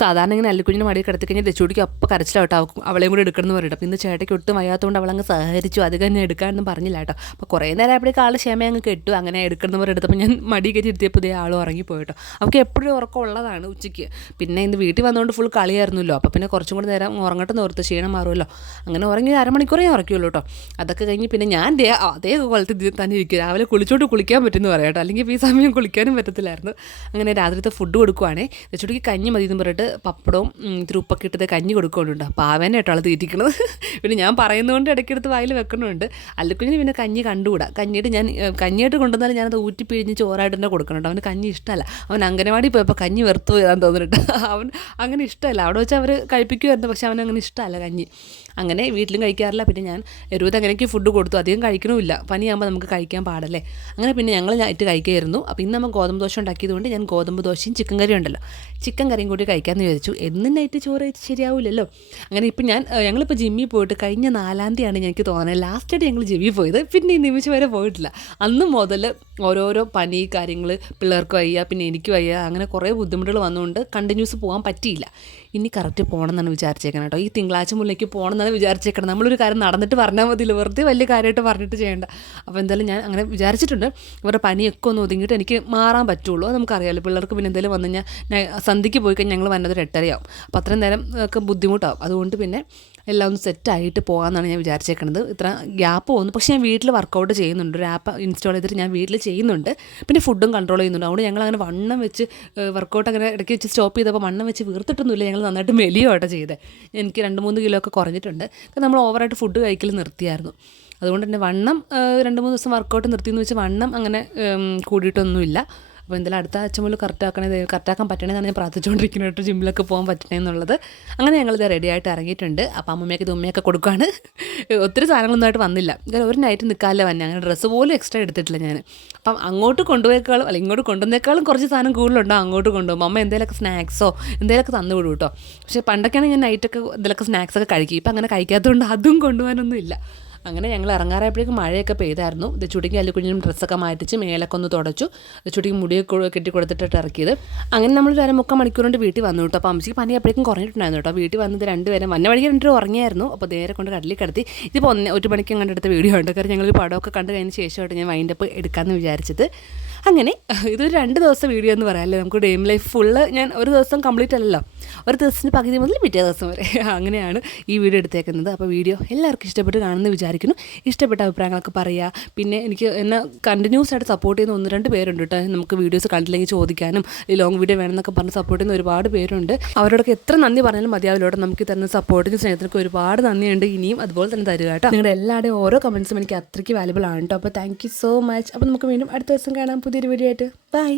സാധാരണ ഇങ്ങനെ അല്ലുക്കുഞ്ഞിന് മടി കിടത്തി കഴിഞ്ഞാൽ ദച്ചൂടിക്ക് അപ്പം കരച്ചിലാണ് കേട്ടോ. അവളെയും കൂടി എടുക്കണമെന്ന് പറയും അപ്പോൾ അപ്പം ഇന്ന് ചേട്ടയ്ക്ക് ഒട്ടും വയ്യാത്തതുകൊണ്ട് അവളങ്ങ് സഹകരിച്ചു. അത് തന്നെ എടുക്കാമെന്ന് പറഞ്ഞില്ല കേട്ടോ. അപ്പോൾ കുറേ നേരം ആയപ്പോഴേക്കും ആൾ ക്ഷമ അങ്ങ് കെട്ടു. അങ്ങനെ എടുക്കണമെന്ന് പറഞ്ഞിട്ട് എടുത്തപ്പോൾ ഞാൻ മടി കയറ്റി ഇരുത്തിയപ്പോൾ ഇതേ ആൾ ഉറങ്ങിപ്പോയിട്ടോ അവൾക്ക് എപ്പോഴും ഉറക്കം ഉള്ളതാണ് ഉച്ചയ്ക്ക്. പിന്നെ ഇന്ന് വീട്ടിൽ വന്നുകൊണ്ട് ഫുൾ കളിയായിരുന്നല്ലോ. അപ്പോൾ പിന്നെ കുറച്ചും കൂടി നേരം ഉറങ്ങട്ടെ ഓർത്ത് ക്ഷീണം മാറുമല്ലോ. അങ്ങനെ ഉറങ്ങി അരമണിക്കൂറേ ഉറക്കിയുള്ളൂ കേട്ടോ. അതൊക്കെ കഴിഞ്ഞ് പിന്നെ ഞാൻ അതേ കോലത്തിൽ തന്നെ ഇരിക്കും. രാവിലെ കുളിച്ചോട്ട് കുളിക്കാൻ പറ്റുമെന്ന് പറയാം കേട്ടോ. അല്ലെങ്കിൽ ഈ സമയം കുളിക്കാനും പറ്റത്തില്ലായിരുന്നു. അങ്ങനെ രാത്രിത്തെ ഫുഡ് കൊടുക്കുവാണേ. ചുട്ടിക്ക് കഞ്ഞി മതി എന്ന് പറഞ്ഞിട്ട് പപ്പടവും തിരുപ്പൊക്കെ ഇട്ടത് കഞ്ഞി കൊടുക്കുന്നുണ്ട് ആവനെ കേട്ടോ ആൾ തീറ്റിക്കണത്. പിന്നെ ഞാൻ പറയുന്നതുകൊണ്ട് ഇടയ്ക്കെടുത്ത് വായിൽ വെക്കണമുണ്ട് അല്ലക്കുഞ്ഞിന് പിന്നെ കഞ്ഞി കണ്ടുകൂടാ. കഞ്ഞിയിട്ട് ഞാൻ കഞ്ഞിയായിട്ട് കൊണ്ടുവന്നാലും ഞാനത് ഊറ്റി പിഴിഞ്ഞ് ചോറായിട്ട് തന്നെ കൊടുക്കണം കേട്ടോ. അവന് കഞ്ഞി ഇഷ്ടമല്ല. അവൻ അംഗനവാടി പോയപ്പോൾ കഞ്ഞി വെറുത്തു പോയതാന്ന് തോന്നിട്ട് അവൻ അങ്ങനെ ഇഷ്ടമല്ല. അവിടെ വെച്ച് അവർ കഴിപ്പിക്കുമായിരുന്നു പക്ഷെ അവൻ അങ്ങനെ ഇഷ്ടമല്ല കഞ്ഞി. അങ്ങനെ വീട്ടിലും കഴിക്കാറില്ല. പിന്നെ ഞാൻ എരുവത് അങ്ങനെയൊക്കെ ഫുഡ് കൊടുത്തു. അധികം കഴിക്കണമില്ല. പനിയാകുമ്പോൾ നമുക്ക് കഴിക്കാൻ പാടല്ലേ? അങ്ങനെ പിന്നെ ഞങ്ങൾ നൈറ്റ് കഴിക്കുകയായിരുന്നു. അപ്പോൾ ഇന്ന് നമ്മൾ ഗോതമ്പ് ദോശ ഉണ്ടാക്കിയതുകൊണ്ട് ഞാൻ ഗോതമ്പ് ദോശയും ചിക്കൻ കറിയും ഉണ്ടല്ലോ. ചിക്കൻ കറിയും കൂടി കഴിക്കാമെന്ന് വിചാരിച്ചു. എന്നും നൈറ്റ് ചോറ് ശരിയാവില്ലല്ലോ അങ്ങനെ ഇപ്പം ഞാൻ ഞങ്ങളിപ്പോൾ ജിമ്മിൽ പോയിട്ട് കഴിഞ്ഞ നാലാം തീയതിയാണ് എനിക്ക് തോന്നുന്നത് ലാസ്റ്റായിട്ട് ഞങ്ങൾ ജിമ്മിൽ പോയത്. പിന്നെ ഈ നിമിഷം വരെ പോയിട്ടില്ല. അന്ന് മുതൽ ഓരോരോ പനി കാര്യങ്ങൾ പിള്ളേർക്ക് വയ്യ പിന്നെ എനിക്ക് വയ്യ അങ്ങനെ കുറേ ബുദ്ധിമുട്ടുകൾ വന്നുകൊണ്ട് കണ്ടിന്യൂസ് പോകാൻ പറ്റിയില്ല. ഇനി കറക്റ്റ് പോകണം എന്നാണ് വിചാരിച്ചേക്കണം കേട്ടോ ഈ തിങ്കളാഴ്ച മുല്ലേക്ക് പോകണം എന്നാണ് വിചാരിച്ചേക്കണം. നമ്മളൊരു കാര്യം നടന്നിട്ട് പറഞ്ഞാൽ മതി വെറുതെ വലിയ കാര്യമായിട്ട് പറഞ്ഞിട്ട് ചെയ്യേണ്ട. അപ്പോൾ എന്തായാലും ഞാൻ അങ്ങനെ വിചാരിച്ചിട്ടുണ്ട്. ഇവരുടെ പനിയൊക്കെ ഒന്ന് ഒതുങ്ങിയിട്ട് എനിക്ക് മാറാൻ പറ്റുള്ളൂ. നമുക്കറിയാമല്ലോ പിള്ളേർക്ക് പിന്നെ എന്തെങ്കിലും വന്നു കഴിഞ്ഞാൽ ഞാൻ സന്ധ്യയ്ക്ക് പോയി കഴിഞ്ഞാൽ ഞങ്ങൾ വന്നത് ഒരു എട്ടരയാവും. അപ്പോൾ അത്രയും നേരം ഒക്കെ ബുദ്ധിമുട്ടാവും. അതുകൊണ്ട് പിന്നെ എല്ലാം ഒന്ന് സെറ്റായിട്ട് പോകാമെന്നാണ് ഞാൻ വിചാരിച്ചേക്കുന്നത് ഇത്ര ഗ്യാപ്പ് പോകുന്നു പക്ഷേ ഞാൻ വീട്ടിൽ വർക്കൗട്ട് ചെയ്യുന്നുണ്ട്. ഒരു ആപ്പ് ഇൻസ്റ്റാൾ ചെയ്തിട്ട് ഞാൻ വീട്ടിൽ ചെയ്യുന്നുണ്ട്. പിന്നെ ഫുഡും കൺട്രോൾ ചെയ്യുന്നുണ്ട്. അതുകൊണ്ട് ഞങ്ങൾ അങ്ങനെ വണ്ണം വെച്ച് വർക്കൗട്ട് അങ്ങനെ ഇടയ്ക്ക് വെച്ച് സ്റ്റോപ്പ് ചെയ്തപ്പോൾ വണ്ണം വെച്ച് വീർത്തിട്ടൊന്നുമില്ല. ഞങ്ങൾ നന്നായിട്ട് മെലിയോട്ടോ ചെയ്തത് എനിക്ക് രണ്ട് മൂന്ന് കിലോ ഒക്കെ കുറഞ്ഞിട്ടുണ്ട്. നമ്മൾ ഓവറായിട്ട് ഫുഡ് കഴിക്കൽ നിർത്തിയായിരുന്നു. അതുകൊണ്ട് തന്നെ വണ്ണം രണ്ട് മൂന്ന് ദിവസം വർക്കൗട്ട് നിർത്തിയെന്ന് വെച്ച് വണ്ണം അങ്ങനെ കൂടിയിട്ടൊന്നുമില്ല. അപ്പോൾ എന്തായാലും അടുത്ത ആഴ്ച മുതൽ കറക്റ്റ് ആക്കണേ കറക്റ്റാക്കാൻ പറ്റണേന്നാണ് ഞാൻ പ്രാർത്ഥിച്ചുകൊണ്ടിരിക്കുന്നത്. കേട്ടോ ജിമ്മിലൊക്കെ പോകാൻ പറ്റണേ എന്നുള്ളത് അങ്ങനെ ഞങ്ങളിത് റെഡി ആയിട്ട് ഇറങ്ങിയിട്ടുണ്ട്. അപ്പോൾ അമ്മമ്മയൊക്കെ ഇത് ഉമ്മയൊക്കെ കൊടുക്കുകയാണ് ഒത്തിരി സാധനങ്ങളൊന്നുമായിട്ട് വന്നില്ല. കാരണം ഒരു നൈറ്റ് നിൽക്കാല്ലേ വന്നെ. അങ്ങനെ ഡ്രസ്സ് പോലും എക്സ്ട്രാ എടുത്തിട്ടില്ല ഞാൻ. അപ്പം അങ്ങോട്ട് കൊണ്ടുപോയേക്കാളും അല്ല ഇങ്ങോട്ട് കൊണ്ടുവന്നേക്കാളും കുറച്ച് സാധനം കൂടുതലുണ്ടോ? അങ്ങോട്ട് കൊണ്ടുപോകും. അമ്മ എന്തെങ്കിലുമൊക്കെ സ്നാക്സോ എന്തെങ്കിലുമൊക്കെ തന്നു വിടും കേട്ടോ. പക്ഷേ പണ്ടൊക്കെയാണ് ഞാൻ നൈറ്റൊക്കെ എന്തെങ്കിലുമൊക്കെ സ്നാക്സൊക്കെ കഴിക്കും. ഇപ്പം അങ്ങനെ കഴിക്കാത്തതുകൊണ്ട് അതും കൊണ്ടുപോകാനൊന്നും ഇല്ല. അങ്ങനെ ഞങ്ങൾ ഇറങ്ങാറായപ്പോഴേക്കും മഴയൊക്കെ പെയ്തായിരുന്നു. ഇത് ചുടുങ്ങി അല്ലുകുഞ്ഞിനും ഡ്രസ്സൊക്കെ മാറ്റിച്ച് മേലൊക്കെ ഒന്ന് തുടച്ചു. ചുട്ടിക്ക് മുടിയൊക്കെ മുടി കെട്ടി കൊടുത്തിട്ട് ഇറക്കിയത്. അങ്ങനെ നമ്മൾ ഒരു അരമുക്കാൽ മണിക്കൂർ കൊണ്ട് വീട്ടിൽ വന്നു കേട്ടോ. അപ്പോൾ അമ്മച്ചിക്ക് പനി അപ്പോഴേക്കും കുറഞ്ഞിട്ടുണ്ടായിരുന്നു കേട്ടോ. വീട്ടിൽ വന്നത് രണ്ടുപേരും വന്ന വഴിക്ക് രണ്ടുപേരും ഉറങ്ങിയായിരുന്നു. അപ്പോൾ നേരെ കൊണ്ട് കടലിൽ കിടത്തി. ഇതിപ്പോൾ ഒന്ന് ഒരു മണിക്ക് കണ്ടെടുത്ത വീഡിയോ ഉണ്ട് കാരണം ഞങ്ങൾ പടമൊക്കെ കണ്ടു കഴിഞ്ഞ ശേഷമായിട്ട് ഞാൻ വൈൻഡ് അപ്പ് എടുക്കാമെന്ന് വിചാരിച്ചത്. അങ്ങനെ ഇതൊരു രണ്ട് ദിവസം വീഡിയോ എന്ന് പറയാമല്ലേ നമുക്ക് ഡെയിം ലൈഫ് ഫുള്ള് ഞാൻ ഒരു ദിവസം കംപ്ലീറ്റ് അല്ലല്ലോ. ഒരു ദിവസത്തിന് പകുതി മുതൽ പിറ്റേ ദിവസം വരെ അങ്ങനെയാണ് ഈ വീഡിയോ എടുത്തേക്കുന്നത്. അപ്പോൾ വീഡിയോ എല്ലാവർക്കും ഇഷ്ടപ്പെട്ട് കാണുമെന്ന് വിചാരിക്കുന്നു. ഇഷ്ടപ്പെട്ട അഭിപ്രായങ്ങളൊക്കെ പറയുക പിന്നെ എനിക്ക് എന്നെ കണ്ടിന്യൂസ് ആയിട്ട് സപ്പോർട്ട് ചെയ്യുന്ന ഒന്ന് രണ്ട് പേരുണ്ട് കേട്ടോ നമുക്ക് വീഡിയോസ് കണ്ടില്ലെങ്കിൽ ചോദിക്കാനും ഈ ലോങ് വീഡിയോ വേണമെന്നൊക്കെ പറഞ്ഞ് സപ്പോർട്ട് ചെയ്യുന്ന ഒരുപാട് പേരുണ്ട്. അവരോടൊക്കെ എത്ര നന്ദി പറഞ്ഞാലും മതിയാവില്ലോടെ നമുക്ക് തരുന്ന സപ്പോർട്ടിന് സ്നേഹത്തിനൊക്കെ ഒരുപാട് നന്ദിയുണ്ട്. ഇനിയും അതുപോലെ തന്നെ തരിക കേട്ടോ നിങ്ങളുടെ എല്ലാവരുടെയും ഓരോ കമൻസും എനിക്ക് അത്രയ്ക്ക് വാല്യുബിൾ ആണ് കേട്ടോ അപ്പോൾ താങ്ക് സോ മച്ച് അപ്പോൾ നമുക്ക് വീണ്ടും അടുത്ത ദിവസം കാണാം. പുതിയൊരു വീഡിയോ ആയിട്ട്. ബൈ